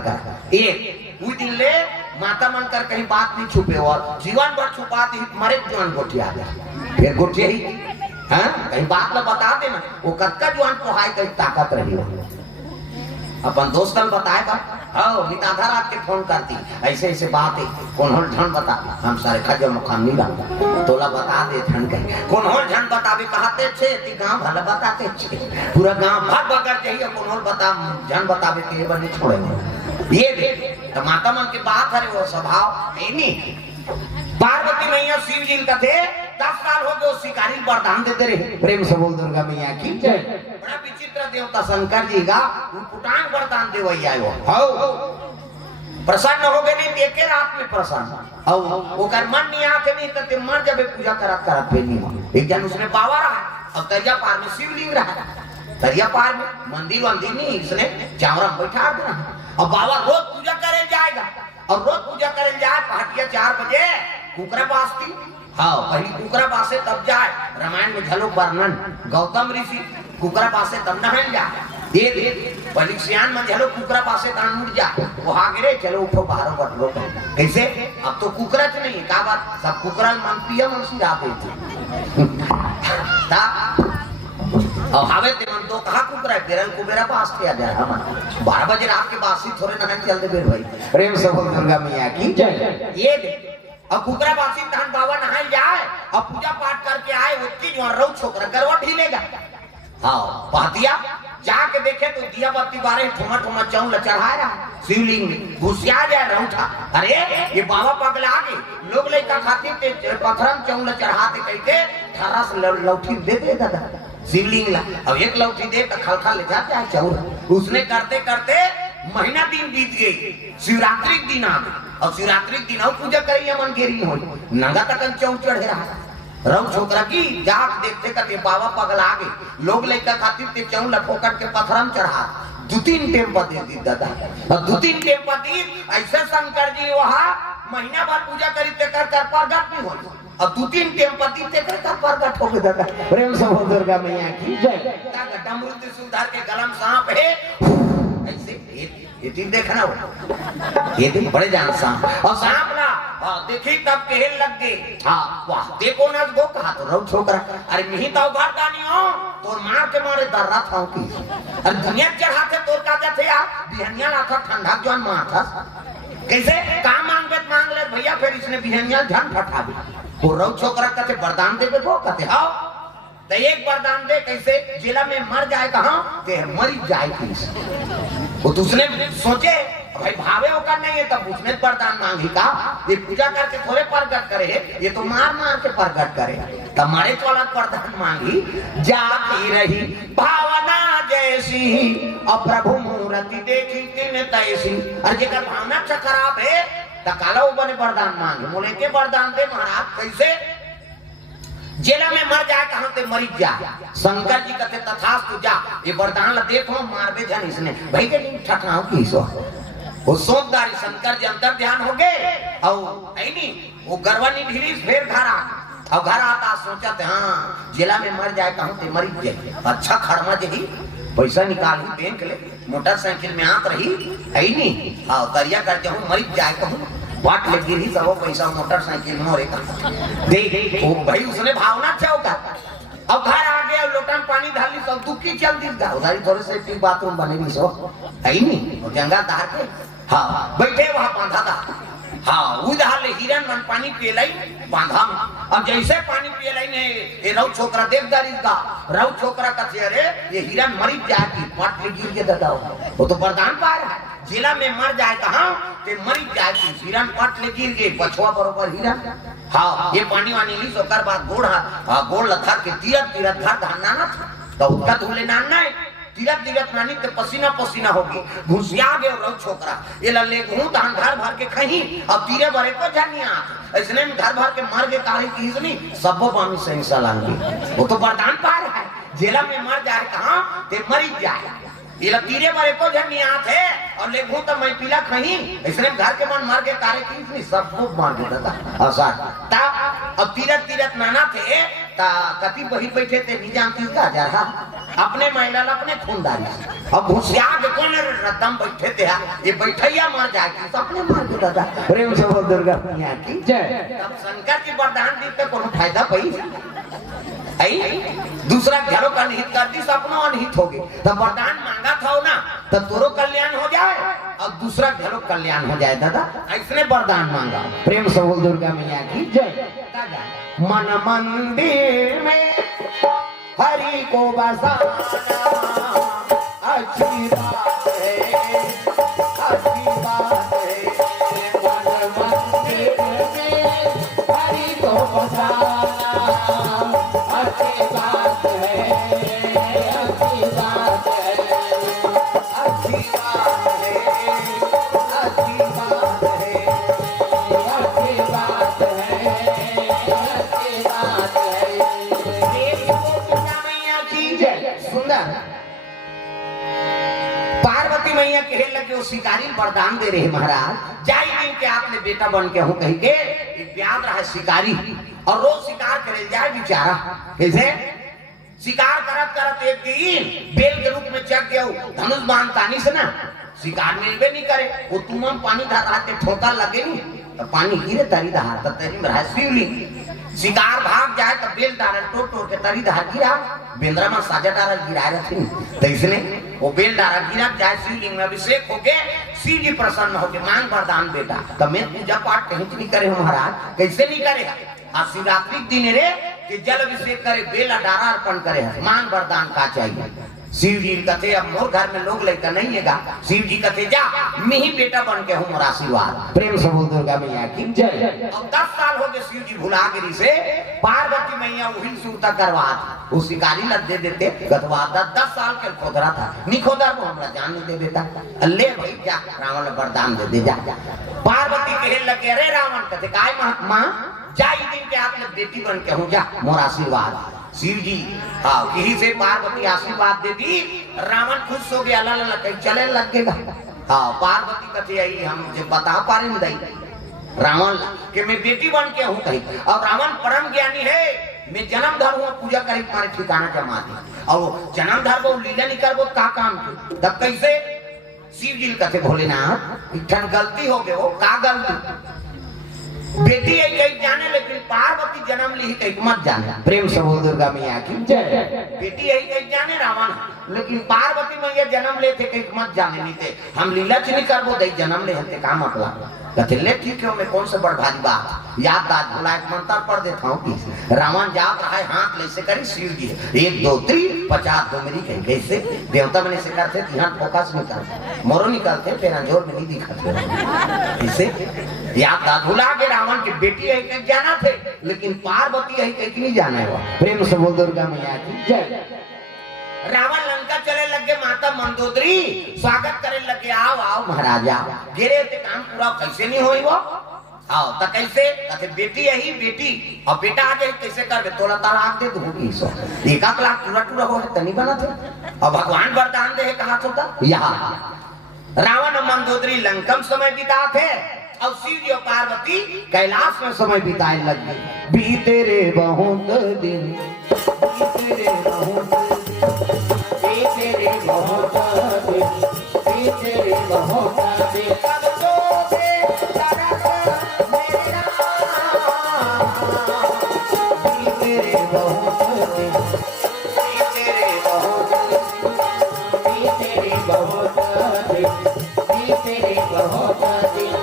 एक उस दिन ले माता मन कर कहीं बात नहीं छुपे और जीवन भर छुपा दी मरे जवान गोटिया फिर गोटिया ही हाँ कहीं बात ला बता दे ना वो कत्का जवान पढ़ाई कहीं ताकत रही हो अपन दोस्तन बताए का हाँ हित आधा रात के फोन करती ऐसे ऐसे बात है कौन होल झन बता हम सारे खजर मुकाम नहीं रहा तोला बता दे झन कहीं कौन होल झन बतावे कहते छे ती गांव भला बताते छे पूरा गांव भाग बगर चाहिए कौन होल बता झन बतावे के बने छोड़ेंगे ये दे तो माता मन की बात है वो स्वभाव है नहीं पार्वती मैया शिव जी का थे 10 साल हो गए शिकारी वरदान देते रहे प्रेम से बोल दुर्गा मैया की जय। बड़ा विचित्र देवता शंकर जी का पुटांग वरदान देवैया हो प्रसन्न हो गए नहीं एक रात में प्रसन्न और वो कर मन नहीं आके नहीं तो मर जब पूजा करत करत पे नहीं एक जन उसने बाबा रहा और तैया पार में शिवलिंग रहा तैया पार में मंदिर वंदिर नहीं इसने चावरा बैठा देना और बाबा रोज पूजा करे जाएगा और रोज पूजा करे जाए पहाटिया 4 बजे कुकरा बासती हाँ पहली कुकरा बासे तब जाए रामायण में झलो वर्णन गौतम ऋषि कुकरा पासे तब नहल जा ये पहले सियान में चलो कुकरा पासे तान मुड़ जा वो आगे चलो उठो बाहर बट लो कैसे अब तो कुकरा च नहीं का बात सब कुकरा मन पिया मन सी आ गई था और हावे ते मन तो कहा कुकरा तेरा कुबेरा पास किया जा हम 12 बजे रात के बाद ही थोड़े नहन चल दे बेर भाई प्रेम से बोल दुर्गा मैया की जय। ये दे अब कुकरा बासी तहन बाबा नहाई जाए अब पूजा पाठ करके आए वो चीज वहां रहो छोकरा गरवा ढीलेगा हाँ पहतिया जाके देखे तो दिया बत्ती बारे ठुमा ठुमा चौल चढ़ा रहा शिवलिंग में घुसिया जाए रहूठा अरे ये बाबा पगला आगे लोग लड़का खाते पत्थरम चौल चढ़ाते कहते ठरा से लौठी दे दे दादा शिवलिंग ला अब एक लौठी दे तो खलखा ले जाते है चौल उसने करते करते महीना दिन बीत गई शिवरात्रि दिन आ गई और शिवरात्रि दिन और पूजा करिए मन गेरी हो नंगा तक चौल चढ़े रहा रव छोकरा की जाक देखते करते बाबा पगला आगे लोग लड़का खातिर ते चौल लठोकट के पत्थरम चढ़ा 2-3 टेम्पा दे दी दादा और 2-3 टेम्पा दी ऐसे शंकर जी वहां महीना भर पूजा करी ते कर प्रगट नहीं हो और 2-3 टेम्पा दी ते कर प्रगट हो गए दादा प्रेम से बोल दुर्गा मैया की जय। डमरू त्रिशूलधार के गलम सांप है ऐसे ये चीज देखना हो ये दिन बड़े जान सांप और सांप ना देखी तब कहल लग गए हाँ वाह देखो ना गो कहा तो रहो छोकरा अरे नहीं तो घर दानी हो तोर मार के मारे दर्रा था की अरे दुनिया चढ़ाते तोर का जाते यार बिहनिया लाखा ठंडा जवान मार था कैसे काम मांग ले भैया फिर इसने बिहनिया झन फटा दी वो रहो छोकरा कहते वरदान दे को कहते हाँ तो एक वरदान दे कैसे जिला में मर जाए कहाँ ते मरी जाए किस वो दूसरे सोचे भाई भावे होकर नहीं है तब उसने वरदान मांगी का ये पूजा करके थोड़े प्रगट करे ये तो मार मार के प्रगट करे तब मारे वाला वरदान मांगी जाती रही भावना जैसी और प्रभु मूर्ति देखी तीन तैसी और जेकर भावना अच्छा खराब है तो काला बने वरदान मांगे बोले के वरदान दे महाराज कैसे जेला में मर जाए कहां ते मरी जा शंकर जी कहते तथास्तु जा ये वरदान ला देखो मारबे जन इसने भाई के नहीं ठठाओ की सो वो सोचदारी शंकर जी अंतर ध्यान हो गए और नहीं वो गरवानी ढीली फिर घर आ और घर आता सोचा थे हाँ जेला में मर जाए कहां ते मरी जाए अच्छा खड़मा जही पैसा निकाल बैंक ले मोटरसाइकिल में आत रही है नहीं हाँ करिया करते हूँ मरी जाए कहूँ वाट ले गिरी सब पैसा मोटरसाइकिल में और देख ओ भाई उसने भावना अच्छा होगा अब घर आ गया लोटन पानी डाली सब दुखी चल दी उधारी थोड़े से टी बाथरूम बने भी सो है नहीं और जंगा दार के हाँ बैठे वहां बांधा था हाँ उधार ले हिरन मन पानी पियलाई बांधा में अब जैसे पानी पियलाई ने ये रव छोकरा देवदारी का रव छोकरा का अरे ये हिरन मरी जाएगी पाट ले गिर के दादा वो तो वरदान पा रहा है जिला में मर जाए कहाँ ते मरी जाएगी हिरन पाट ले गिर गए पछुआ बरोबर हिरन हाँ ये पानी वानी ली सोकर बाद गोड़ हाँ गोड़ लथार के तीरथ घर धाना ना था तो उसका धूले नाना है तीरथ नानी ते पसीना पसीना होगी घुसिया गए रहो छोकरा ये लल्ले घूं धान घर भर के कहीं अब तीरे भरे को जानिया इसने घर भर के मर गए काली की इसने सबो पानी से इंशाल्लाह वो तो वरदान पा रहा है जेला में मर जाए कहाँ ते मरी जाए ये तीरे भरे को जानिया थे और ले घूं तो मैं पीला कहीं इसने घर के मन मार के काले की इसने सबको मार देता था आसान ता अब तीरथ नाना थे ता कति बही बैठे थे निजाम की का जा रहा अपने महिला अपने खूनदारी अब घुसिया के कौन रदम बैठे थे ये बैठैया मर जाए तो अपने मार देता था प्रेम से बोल दुर्गा मैया की जय। तब शंकर जी वरदान दी तो कोनो फायदा पई दूसरा घरों का निहित कर दी सपनों अनहित हो गए तब वरदान मांगा था ना तब तोरो कल्याण हो जाए और दूसरा घरों कल्याण हो जाए दादा ऐसने वरदान मांगा प्रेम से बोल दुर्गा मैया की जय। मन मंदिर में हरि को बसाना अच्छी बात है अच्छी बात है मन मंदिर में हरि को बसाना अच्छी बात है अच्छी बात है अच्छी बात है अच्छी बात है अच्छी बात है अच्छी बात है सुंदर पार्वती मैया कहे लगे वो शिकारी वरदान दे रहे महाराज जाई दिन के आपने बेटा बन के हो कही के प्यार रहा शिकारी और रोज शिकार करे जाए बेचारा कैसे शिकार करत करत एक दिन बेल के रूप में चक गया धनुष बांध तानी से ना शिकार मिलबे नहीं करे वो तुम पानी धार रहते ठोका लगे नहीं तो पानी गिरे तरी धार तो तेरी में शिवलिंग शिकार भाग जाए तो बेल डारे टोट टोट के तरी धार गिरा बेंद्रा में साजा डारा गिरा रहे तो इसलिए वो बेल डारा गिरा जाए शिवलिंग में अभिषेक हो गए शिव जी प्रसन्न हो गए मांग वरदान बेटा तो मैं पूजा पाठ कहीं नहीं करे महाराज कैसे नहीं करेगा आज शिवरात्रि दिन रे कि जल अभिषेक करे बेला डारा अर्पण करे मांग वरदान का चाहिए शिव जी कहते अब मोर घर में लोग लेकर नहीं है शिव जी कहते जा मैं ही बेटा बन के हूँ मोर आशीर्वाद प्रेम से बोल दुर्गा मैया की जय। अब 10 साल हो गए शिव जी भुलागिरी से पार्वती मैया वही सूता करवा वो शिकारी लग दे देते गतवा 10 साल के खोदरा था नहीं खोदा वो हमरा जान नहीं दे बेटा ले भाई जा रावण वरदान दे दे जा पार्वती कहे लगे अरे रावण कहते काय माँ जा दिन के हाथ में बेटी बन के हूँ जा मोर आशीर्वाद शिव जी यही से पार्वती आशीर्वाद दे दी रावण खुश हो गया ला कहीं चले लगेगा पार्वती कहती आई हम मुझे बता पा रहे नहीं रावण कि मैं बेटी बन के हूँ कहीं और रावण परम ज्ञानी है मैं जन्म धर हूँ पूजा करी तुम्हारे ठिकाना जमा दी और जन्म धर वो लीला नहीं कर वो का काम की तब कैसे शिव जी कहते भोलेनाथ इठन गलती हो गए वो का गलती बेटी है कहीं जाने लेकिन पार्वती जन्म ली कहीं मत जाने प्रेम से बोल दुर्गा मैया की जय। बेटी है कहीं जाने रावण लेकिन पार्वती मैया जन्म लेते कहीं मत जाने नहीं थे हम लीला नहीं कर वो दई जन्म ले हते का मतलब कहते ले ठीक है मैं कौन से बड़ भारी बात याद दाद भुला एक मंत्र पढ़ देता हूँ रावण जाप रहा है हाथ ले से करी शिव जी 1 2 3 50 दो मेरी कहीं कैसे देवता मैंने से करते हाथ फोकस नहीं करते मोरो निकलते फिर जोर में नहीं दिखाते ऐसे याद दाद भुला के रावण की बेटी है कहीं जाना थे लेकिन पार्वती है कहीं नहीं जाना है प्रेम से बोल दुर्गा मैया की जय। रावण लंका चले लगे माता मंदोदरी स्वागत करे लगे आओ आओ महाराजा गिरे ते काम पूरा कैसे नहीं होई वो आओ तो कैसे कहते बेटी यही बेटी और बेटा आगे कैसे कर तोला तलाक दे दूंगी सो 1 लाख पूरा पूरा हो तनी बना थे और भगवान वरदान दे कहा था यहाँ रावण और मंदोदरी लंकम समय बिता थे और शिव जी और पार्वती कैलाश में समय बिताए लग गए बीते रे बहुत दिन बीते रे बहुत बीते रे बहुत दिन बीते रे बहुत दिन अब तो दे मेरा बीते रे बहुत दिन बीते रे बहुत बीते रे बहुत दिन बीते रे बहुत दिन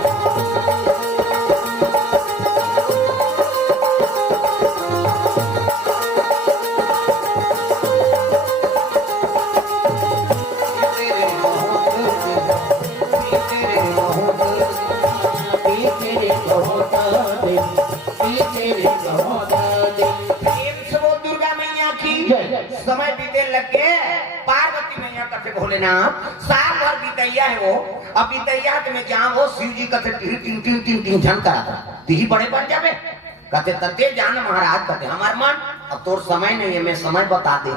समय बीते लग गए पार्वती मैया कहते भोलेनाथ साल भर बीतैया है वो अब बीतैया के में जहाँ वो शिव जी कहते टिंग टिंग टिंग टिंग झन करा था ती बड़े बन जावे कहते तते जान महाराज कहते हमार मन अब तोर समय नहीं है मैं समय बता दे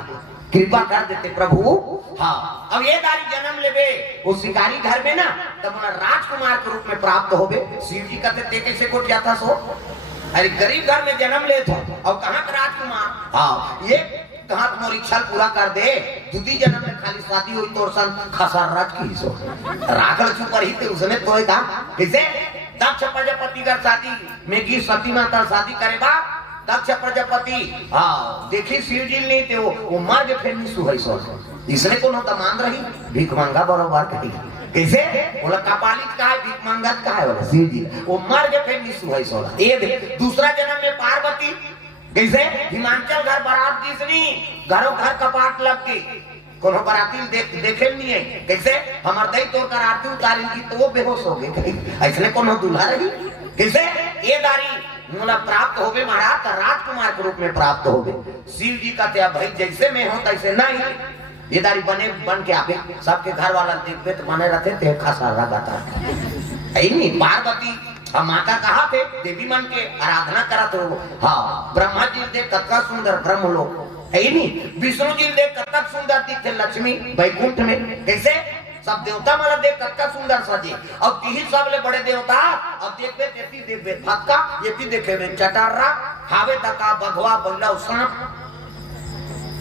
कृपा कर देते प्रभु हाँ अब ये दारी जन्म लेवे वो शिकारी घर में ना तब राजकुमार के रूप में प्राप्त हो गए शिव जी कहते ते कैसे कोट जाता सो अरे गरीब घर में जन्म ले तो और कहाँ का राजकुमार हाँ ये कहाँ तुम्हारी इच्छा पूरा कर दे दूधी जन्म में खाली शादी हुई तो खसा राज की सो राखल चुपर ही थे उसने तो कहा कैसे दक्ष प्रजापति का शादी में की सती माता शादी करेगा दक्ष प्रजापति हाँ देखी शिव जी नहीं थे वो मर के फिर नहीं सुहाई सो इसने को तो मान रही भीख मांगा बरोबर कही कैसे बोला कपालित का है भीख मांगत का है बोला शिव जी वो मर के फिर नहीं सुहाई सो ये देख दूसरा जन्म में पार्वती कैसे हिमाचल घर बारात दिसनी घरों घर कपाट लग गई कोनो बराती देखे नहीं है कैसे हमार दई तोड़ कर आरती उतारी की तो वो बेहोश हो गए ऐसने कोनो दूल्हा रही कैसे ये दारी मुला प्राप्त हो गए महाराज राजकुमार के रूप में प्राप्त हो गए शिव जी का त्या भाई जैसे मैं हूं तैसे नहीं ये दारी बन के आके सबके घर वाला देखते तो बने रहते थे खासा लगाता नहीं पार्वती हम माता कहा थे देवी मन के आराधना करा तो हाँ ब्रह्मा जी देख कतका सुंदर ब्रह्म लोग है नहीं विष्णु जी देख कतक सुंदर दिखते लक्ष्मी वैकुंठ में कैसे सब देवता मला देख कतका सुंदर सजे और तीही सब ले बड़े देवता अब देखबे तेती देखबे फक्का ये भी देखे में चटारा हावे तका बघवा बंगला सांप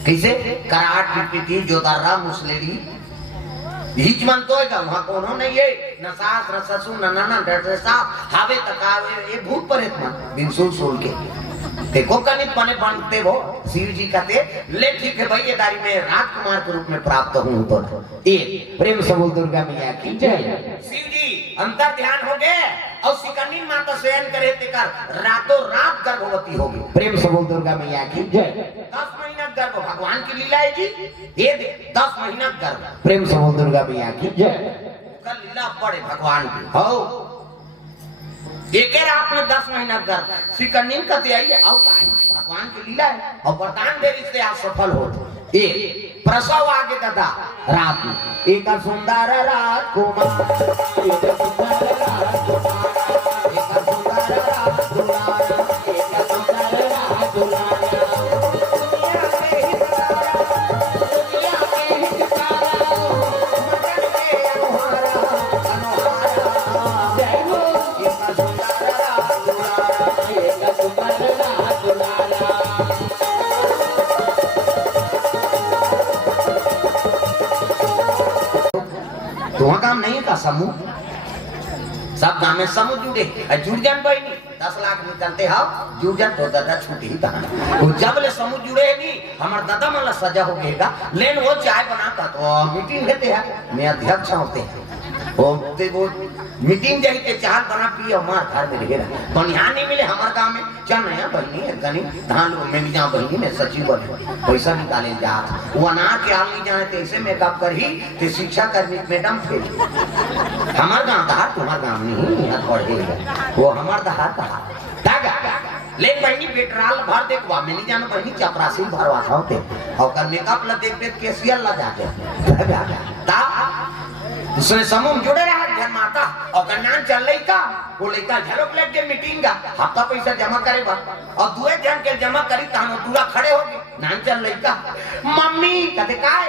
कैसे कराट पीपीटी जोदारा मुसलेरी हीच मन तो है वहां कोनो नहीं है न सास न ससुर न ननन डर साफ हावे तकावे ये भूत परेत मन बिनसुल सोल के देखो कनित बने बनते वो शिव जी कहते ले ठीक है भाई ये दारी में राजकुमार के रूप में प्राप्त हूँ तो एक प्रेम से बोल दुर्गा मैया की जय। शिव जी अंतर ध्यान हो गए और सिकंदीन माता शयन करे तेकर रातों रात गर्भवती होगी। प्रेम से बोल दुर्गा मैया की जय। 10 महीना गर्भ भगवान की लीला है जी ये 10 महीना गर्भ प्रेम से बोल दुर्गा मैया की जय। का लीला बड़े भगवान की हो एक रात में 10 महीना गर्भ सिकंदीन का तैयारी आओ भगवान की लीला है और वरदान दे इससे आप सफल हो। एक प्रसव आगे दादा रात में एक सुंदर राजकुमार एक सुंदर राजकुमार एक सुंदर राजकुमार एक सुंदर राजकुमार दुनिया के हितकारा मदन के अनुहारा अनुहारा जय हो एक सुंदर राजकुमार एक सुंदर राजकुमार। तुम्हारा काम नहीं का समूह सब काम में समूह जुड़े जुड़ जान भाई नहीं 10 लाख निकलते हो जुड़ जान तो दादा छूट ही कहा वो जब ले समूह जुड़े नहीं हमारे दादा मला सजा हो गएगा लेकिन वो चाय बनाता तो मीटिंग लेते हैं मैं अध्यक्ष होते हैं वो मीटिंग जाई के चार बना पिए हमारे घर में रहे तो यहाँ नहीं मिले हमारे गाँव में चल नया बहनी है गनी धान में भी जहाँ बहनी में सचिव बने पैसा निकाले जा वो अनार के आल नहीं जाने ऐसे मेकअप कर ही तो शिक्षा करनी मैडम फेल हमारे गाँव दहाड़ तुम्हारे गाँव नहीं पढ़ेगा वो हमारे दहाड़ कहा ले बहनी पेट्रोल भर देख मैं नहीं जाना बहनी चपरासी भरवा होते और मेकअप ला देख देख केसियर ला जाके उसने समूह जुड़े रहा घर माता और कन्यान चल रही का वो लड़का झलक लग के मीटिंग का हफ्ता पैसा जमा करेगा और दुए जन के जमा करी तानो पूरा खड़े हो गए नान चल रही का मम्मी कहते काय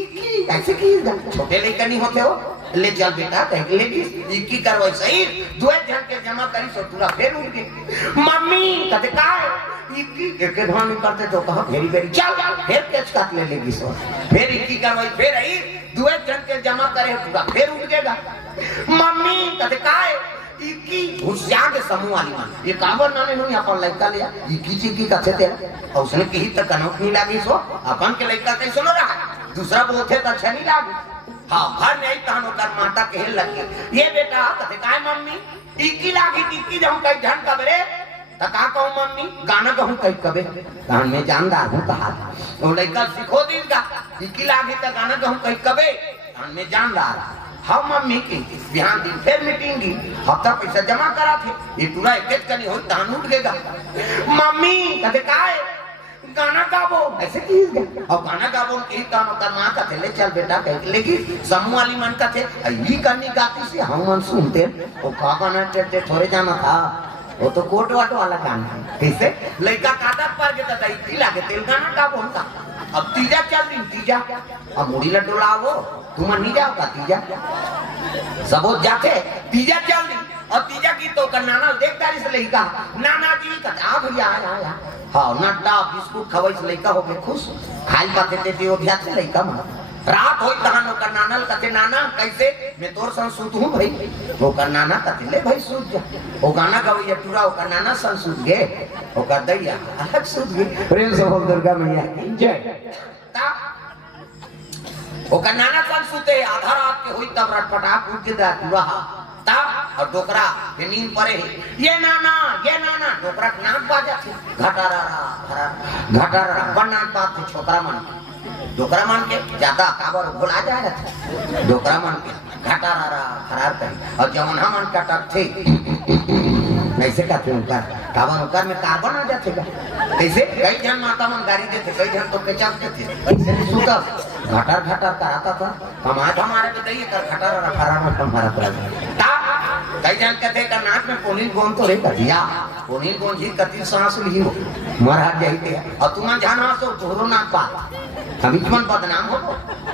इकी ऐसे की छोटे लड़का नहीं होते हो ले चल बेटा कहीं लेगी इकी करवाई सही दुए जन के जमा करी सो पूरा फिर उठ गए मम्मी कहते काय इकी एक धान करते तो कहा फेरी फेरी चल फिर केच काट ले लेगी सो फिर इकी करवाई फिर आई दुए जन के जमा करे पूरा फिर उठ गएगा मम्मी कहते काय इकी होशियार के समूह वाली मान ये काबर नामे हुई अपन लड़का लिया इकी चिकी कहते तेरा और उसने कही तक कनौत नहीं लागी सो अपन के लड़का कैसे नो रहा दूसरा बोलते तो अच्छा नहीं लागी हाँ घर में आई तहनो कर माता कहे लगी ये बेटा कहते काय मम्मी इकी लागी इकी जब कहीं धन कबरे तका कहूँ मम्मी गाना कहूँ कहीं कबे गान में जानदार हूँ कहा वो लड़का सिखो देगा इकी लागी तो गाना कहूँ कहीं कबे गान में जानदार हाँ मम्मी की बिहान दिन फिर मीटिंग की हफ्ता पैसा जमा करा थे ये पूरा एक करनी हो दान उठ गएगा मम्मी कहते काय गाना गाबो ऐसे की और गाना गाबो यही काम कर माँ का थे ले चल बेटा कह लेकिन समूह वाली मन का थे ये करनी गाती से हम मन सुनते वो का गाना टे थोड़े जाना था वो तो कोट वाटो वाला गाना है कैसे लड़का काटक पर के तई तिला के तेल गाना गाबो उनका अब तीजा चल दिन तीजा अब मुड़ी लड्डू लाओ तुम नहीं जाओ का तीजा सबो जाके तीजा चल दिन और तीजा की तो कर नाना देखता इस लड़का नाना जी का आ भैया आया हाँ नड्डा बिस्कुट खवाई से लड़का हो गए खुश खाई पाते थे वो ध्यान से लड़का मार रात हो तहन ओकर नानल कते नाना कैसे मैं तोर संग सूत हूं भाई ओकर नाना कते ले भाई सूत जा ओ गाना गवैया पूरा ओकर नाना संग सूत गे ओकर दैया अलग सूत गे प्रेम से बोल दुर्गा मैया की जय। ता ओकर नाना संग सूते आधा रात के होई तब रटपटा कूद के दा पूरा ता और डोकरा के नींद पड़े ये नाना डोकरा के नाम बाजा थी घटारा बनान बात थी छोकरा मन डोकरा मान के ज्यादा काबर भुला जा रहा था डोकरा मान के घाटा रहा खराब करी और जब हम मन कटक थे ऐसे कहते उनका काबर उनका में कार्बन आ जाते कैसे कई जन माता मन गाड़ी देते कई जन तो पेचाप देते ऐसे भी सूता घाटा कराता था हमारे पे दही कर घाटा रहा खराब हमारा पड़ा कई जन कहते का नाक में पोनील गोंद तो नहीं कटिया पोनील गोंद ही कति सांस ली हो मरहा जाते और तुम जाना सो तोरो नाक बात हम मन बदनाम हो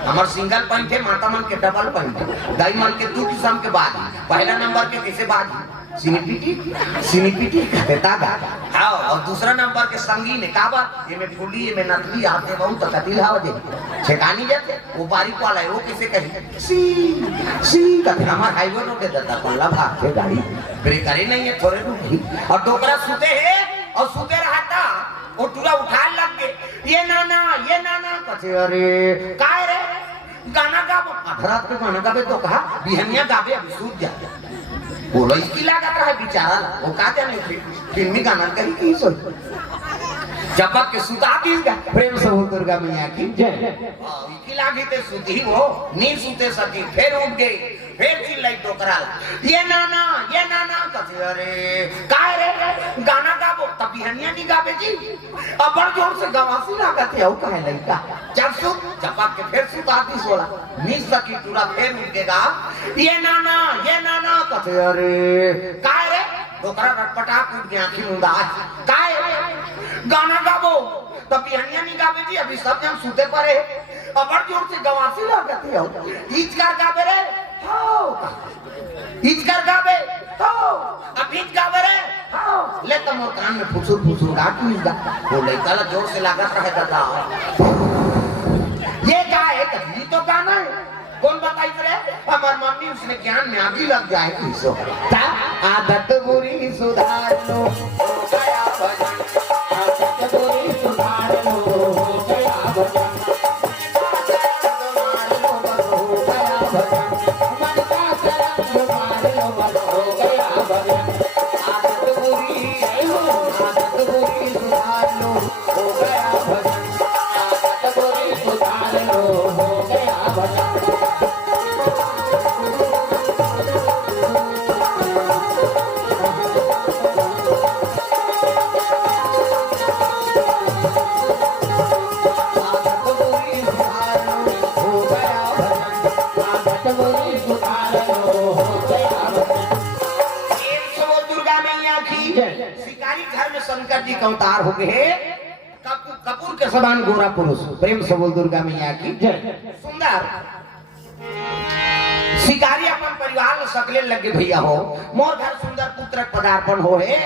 हमार सिंगल पॉइंट थे माता मन के डबल पॉइंट दाई मन के 2 किस्म के बाजी पहला नंबर के किसे बाजी सिनीपिटी कहते तागा। हाँ, और दूसरा नंबर के संगीन है काबा, ये में फुली ये में नकली आते बहुत तो कतिल हाव दे ठेकानी जाते वो बारीक वाला है वो किसे कही सी कहते हमार हाईवे रोड दे देता पल्ला भाग के गाड़ी ब्रेक करे नहीं है थोड़े रुकी और डोकरा सूते है और सूते रहता वो टूरा उठा लग गए ये नाना कहते अरे काय रे गाना गाबो रात के गाना गाबे तो कहा बिहनिया गाबे अभी सूत जा बोलो इसकी लागत रहा बेचारा वो का जाने फिल्मी गाना करी की सोच जपक के सुता दीगा प्रेम से बोल दुर्गा मैया की जय। इसकी लागी ते सुती वो नींद सूते सती फिर उठ गई फिर चिल्लाई टोकरा ये नाना कहते अरे काय रे गाना गाबो तब बिहनिया नहीं गाबे जी अब बड़ जोर से गवासी लागत है वो कहे लड़का जब सुत जपक के फिर सुता दी सोला नींद सकी पूरा फिर उठ गएगा ये नाना कहते अरे काय रे टोकरा रटपटा कूद गया आंखी मुंदा काय गाना गाबो तब बिहनिया नहीं गाबे जी अभी सब जन सूते पड़े अब बड़ जोर से गवासी लागत है इचकार गाबे रे इचकार गाबे अब इच गाबे रे ले तुम कान में फुसुर गाती गा वो लड़का जोर से लागत रहे दादा ये क्या है कभी तो गाना है कौन बताई रे हमार मम्मी उसने ज्ञान में आगे लग जाए किसो आदत बुरी सुधार लो गया भजन आदत बुरी सुधार लो गया भजन शंकर जी का अवतार हो गए कपूर के समान गोरा पुरुष प्रेम से बोल दुर्गा मैया की सुंदर शिकारी अपन परिवार में सकले लगे भैया हो मोर घर सुंदर पुत्र पदार्पण हो है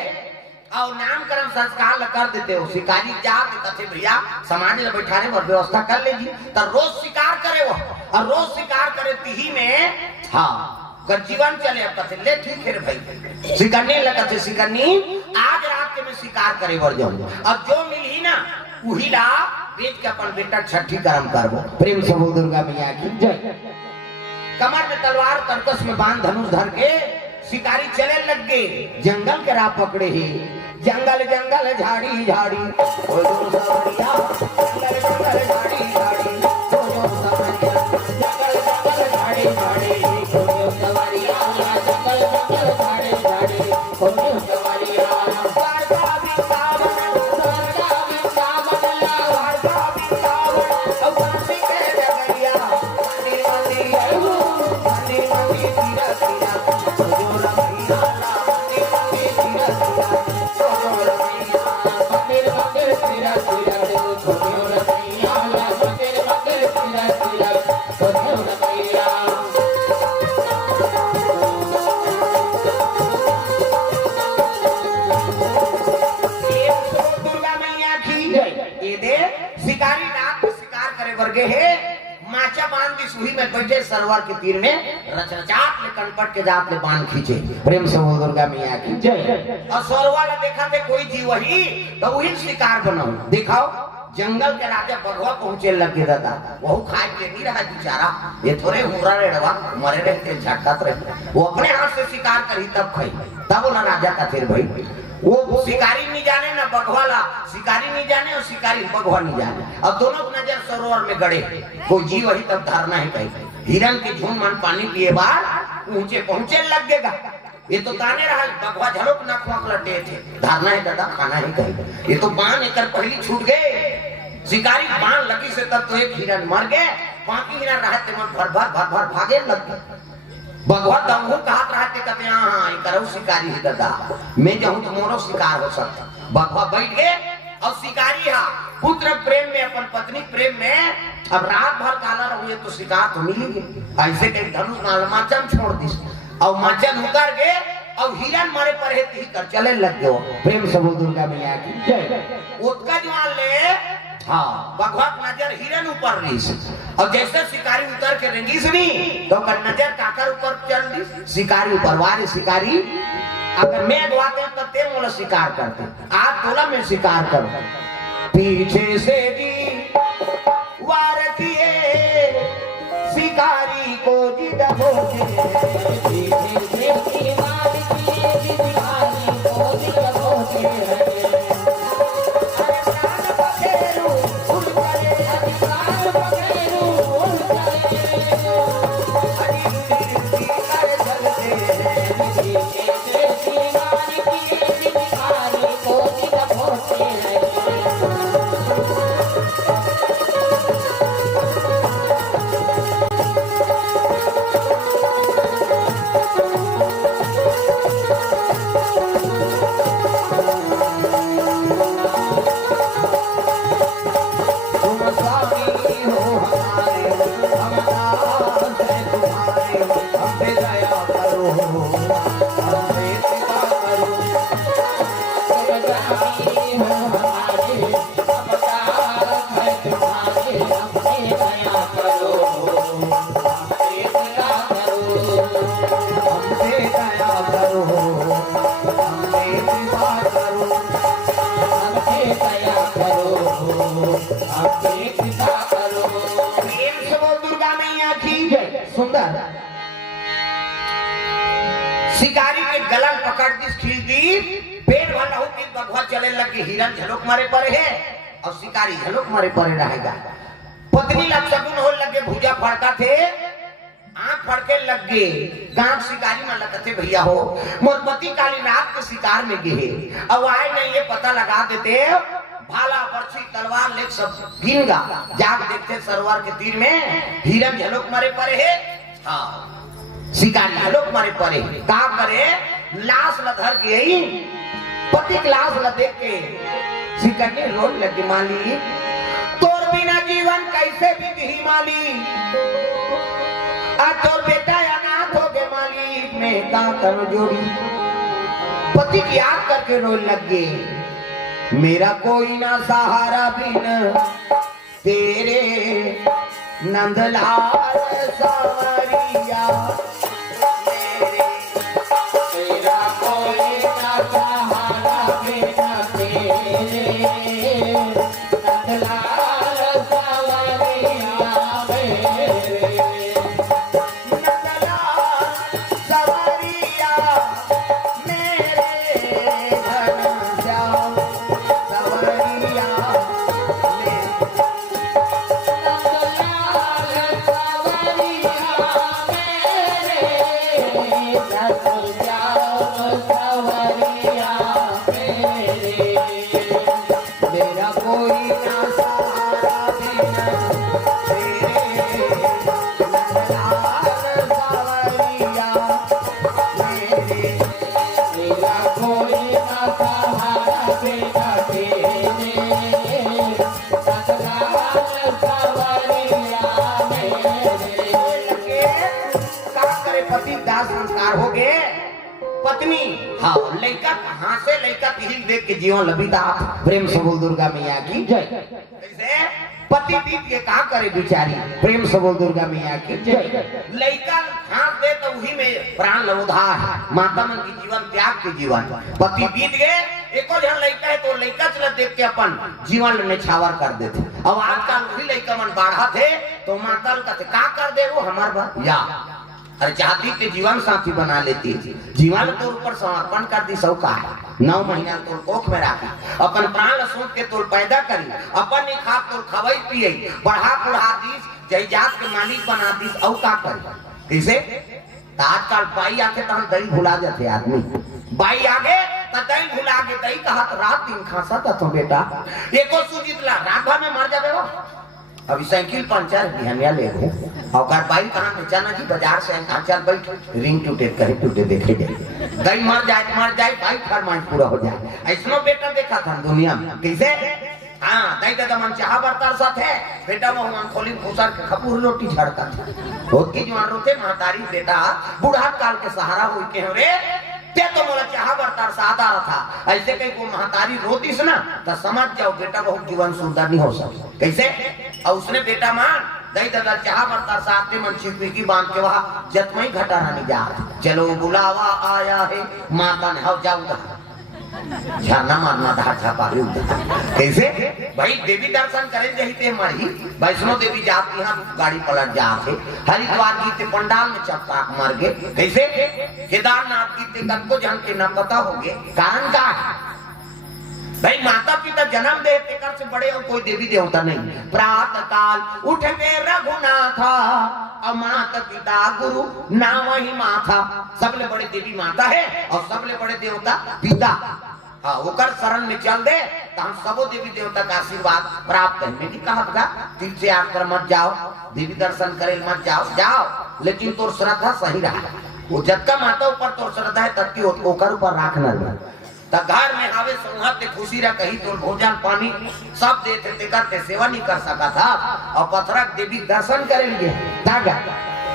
और नामकरण संस्कार कर देते हो शिकारी जाते कथे भैया समाज में बैठाने पर व्यवस्था कर लेगी तो रोज शिकार करे वो और रोज शिकार करे तिही में हाँ कर जीवन चले अब कथे ले ठीक है भाई शिकरनी लगा थे शिकरनी आज रात के में शिकार करे वर जाऊं अब जो मिली ना वही ला बेच के अपन बेटा छठी कर्म करबो प्रेम से बोल दुर्गा मैया की जय। कमर में तलवार कर्कश में बांध धनुष धर के शिकारी चले लग गए जंगल के राह पकड़े ही जंगल जंगल झाड़ी झाड़ी ओ जो सवरिया जंगल जंगल झाड़ी झाड़ी ओ जो सवरिया जंगल जंगल झाड़ी झाड़ी ओ जो सवरिया जंगल जंगल झाड़ी झाड़ी ओ जो सवरिया वारका बितावन वारका बितावन अब काशी के डगरिया मंदिर मंदिर मंदिर तीरा तीरा ओ जो रमैया मंदिर मंदिर तीरा तीरा शिकारी रात में शिकार करे वर्गे है माचा बांध की सुही में बैठे सरोवर के तीर में रचरचाट में कनपट के जात में बांध खींचे प्रेम से बोल दुर्गा मैया की जय। और सरोवर देखा थे कोई थी वही तो वही शिकार बनाओ दिखाओ जंगल के राजा बघवा पहुंचे लगे दादा वो खाए के नहीं रहा बेचारा ये थोड़े हुरा रेड़वा मरे रहते झटकत रहे वो अपने हाथ से शिकार करी तब खाई तब ना राजा का फिर भाई वो शिकारी नहीं जाने ना बघवाला शिकारी नहीं जाने और शिकारी बघवा नहीं जाने अब दोनों की नजर सरोवर में गड़े कोई जीव वही तब धारणा है कहीं हिरन के झूम मन पानी पिए बाद ऊंचे पहुंचे लगेगा ये तो ताने रहा बघवा झलोक ना खोक लटे थे धारणा है दादा खाना ही कहीं ये तो बाण एक पहली छूट गए शिकारी बाण लगी से तब तो एक हिरन मर गए बाकी हिरन रहते मन भर भर भागे लग गए भगवा दंगू कहत रहते कहते हाँ करो शिकारी ही दादा मैं जाऊं तो मोरो शिकार हो सकता भगवा बैठ गए और शिकारी हा पुत्र प्रेम में अपन पत्नी प्रेम में अब रात भर काला रहुए तो शिकार तो मिलेगी ऐसे कहीं धनुष नाल माचन छोड़ दी और माचन उतर गए और हिरन मारे पर है ती कर चले लग गयो। प्रेम से बोल दुर्गा मैया की जय। उसका जवान ले हाँ भगवत नजर हिरन ऊपर लीस और जैसे शिकारी उतर के रेंगीस नहीं तो कर नजर काकर ऊपर चल दी शिकारी ऊपर वारे शिकारी अगर मैं अगवाते तो तेरे मोला शिकार करते आज तोला में शिकार कर पीछे से दी वार किए शिकारी को जिद होते पीछे से दी वार किए शिकारी को जिद होते शिकारी के गला पकड़ दी खींच दी पेड़ वाला हो कि भगवा चले लगे हिरन झलक मारे पड़े है और शिकारी झलक मारे पड़े रहेगा पत्नी लग सगुन हो लगे भुजा फड़का थे आंख फड़के लग गए गांव शिकारी में लगते भैया हो मोर पति काली रात के शिकार में गए अब आए नहीं ये पता लगा देते भाला बर्छी तलवार ले सब गिनगा जाग देखते सरोवर के तीर में हिरन झलक मारे पड़े है हाँ शिकारी झलक मारे पड़े का करे लाश ल धर के पति की लाश ल देख के शिकारी रोने लगे माली तोर बिना जीवन कैसे बीती माली आज तोर बेटा अनाथ हो गए माली मैं का कर जोड़ी पति की याद करके रोने लगे मेरा कोई ना सहारा बिन तेरे नंदलाल सावरिया मेरा कोई ना सहारा बिन तेरे नंदलाल सावरिया नंदलाल सावरिया मेरे घनश्याम सावरिया मेरा कोई ना सहारा बिना तेरे नंदलाल सावरिया मेरा कोई ना सहारा बिना तेरे नंदलाल सावरिया का करे पति दास संस्कार हो गए पत्नी हाँ लड़का कहाँ से लड़का तिहिल देख के जीवन लबीता प्रेम से बोल दुर्गा मैया की जय कैसे पति बीत के कहा करे बिचारी प्रेम से बोल दुर्गा मैया की जय लड़का हाथ दे तो वही में प्राण लवोधार माता मन की जीवन त्याग के जीवन पति बीत गए एको जन लड़का है तो लड़का चला देख के अपन जीवन में छावर कर देते अब आजकल वही लड़का मन बाढ़ा थे तो माता का कर दे वो हमारे बात या अरे चाहती के जीवन साथी बना लेती है जीवन तो ऊपर समर्पण कर दी सब का 9 महीना तो कोख में राखी अपन प्राण सूख के तोड़ पैदा करी अपन ही खा तो खवाई पिए बढ़ा बुढ़ा दीस जायदाद के मालिक बना दीस औ का करी कैसे आजकल बाई आके तो हम दही भुला जाते आदमी बाई आगे तो दही भुला के दही कहा रात दिन खासा था तो बेटा एको सुजीत ला रात भर में मर जावे वो अभी साइकिल पंचर बिहनिया ले गए और बाइक कहाँ बेचाना जी बाजार से चल बैठ रिंग टूटे कहीं टूटे देखे गए गई मर जाए बाइक फरमान पूरा हो जाए ऐसा बेटा देखा था दुनिया में कैसे हाँ दई दादा मन चाह बर्तार साथ है बेटा वो हम खोली फूसर के खपूर रोटी झड़का था होती जवान रोते महतारी बेटा बूढ़ा काल के सहारा हुई के रे ते तो मोला चाह बरतार सादा था ऐसे कहीं को महतारी रोतीस ना तो समझ जाओ बेटा बहुत जीवन सुंदर नहीं हो सकता। कैसे? और उसने बेटा मान दई दादा चाह बरतार साथ में मन की बांध के वहां जतमई घटाना नहीं जा। चलो बुलावा आया है माता ने हाउ जाऊंगा झरना मारना धार छापा कैसे भाई देवी दर्शन करें जही ते हमारी वैष्णो देवी जाती यहाँ गाड़ी पलट जाते हरिद्वार की ते पंडाल में चपकाक मार गए। कैसे केदारनाथ की ते कब को जानते न पता हो गए कारण का है भाई माता पिता जन्म देते कर से बड़े और कोई देवी देवता नहीं। प्रातः काल उठ के रघुनाथा और माता पिता गुरु नाम ही माथा सबले बड़े देवी माता है और सबले बड़े देवता पिता। हाँ होकर शरण में चल दे तो हम सबो देवी देवता का आशीर्वाद प्राप्त है। मैंने कहा था तीर्थ यात्रा मत जाओ देवी दर्शन करे मत जाओ जाओ लेकिन तोर श्रद्धा सही रहा वो जब माता ऊपर तोर श्रद्धा है तब की ओकर ऊपर राखना घर में आवे संहत खुशी रह कही तो भोजन पानी सब देते ते करते सेवा नहीं कर सका था और पथरा देवी दर्शन करेंगे तागा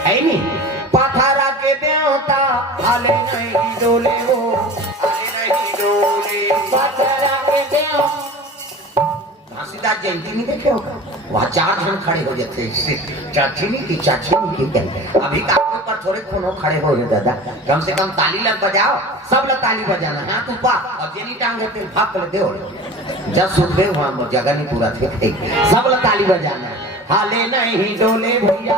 है नहीं पथरा के देवता हाले नहीं डोले वो हाले नहीं डोले पथरा के देवता घासीदास जयंती नहीं देखे होगा वहाँ 4 जन खड़े हो जाते चाची नहीं की कहते अभी काफी पर थोड़े कोनो खड़े हो गए दादा कम से कम ताली लग बजाओ सब लोग ताली बजाना हाथ ऊपर और जेनी टांग देते भाग कर दो जब सुन गए वहाँ जगह नहीं पूरा थे सब लोग ताली बजाना हाले नहीं डोले भैया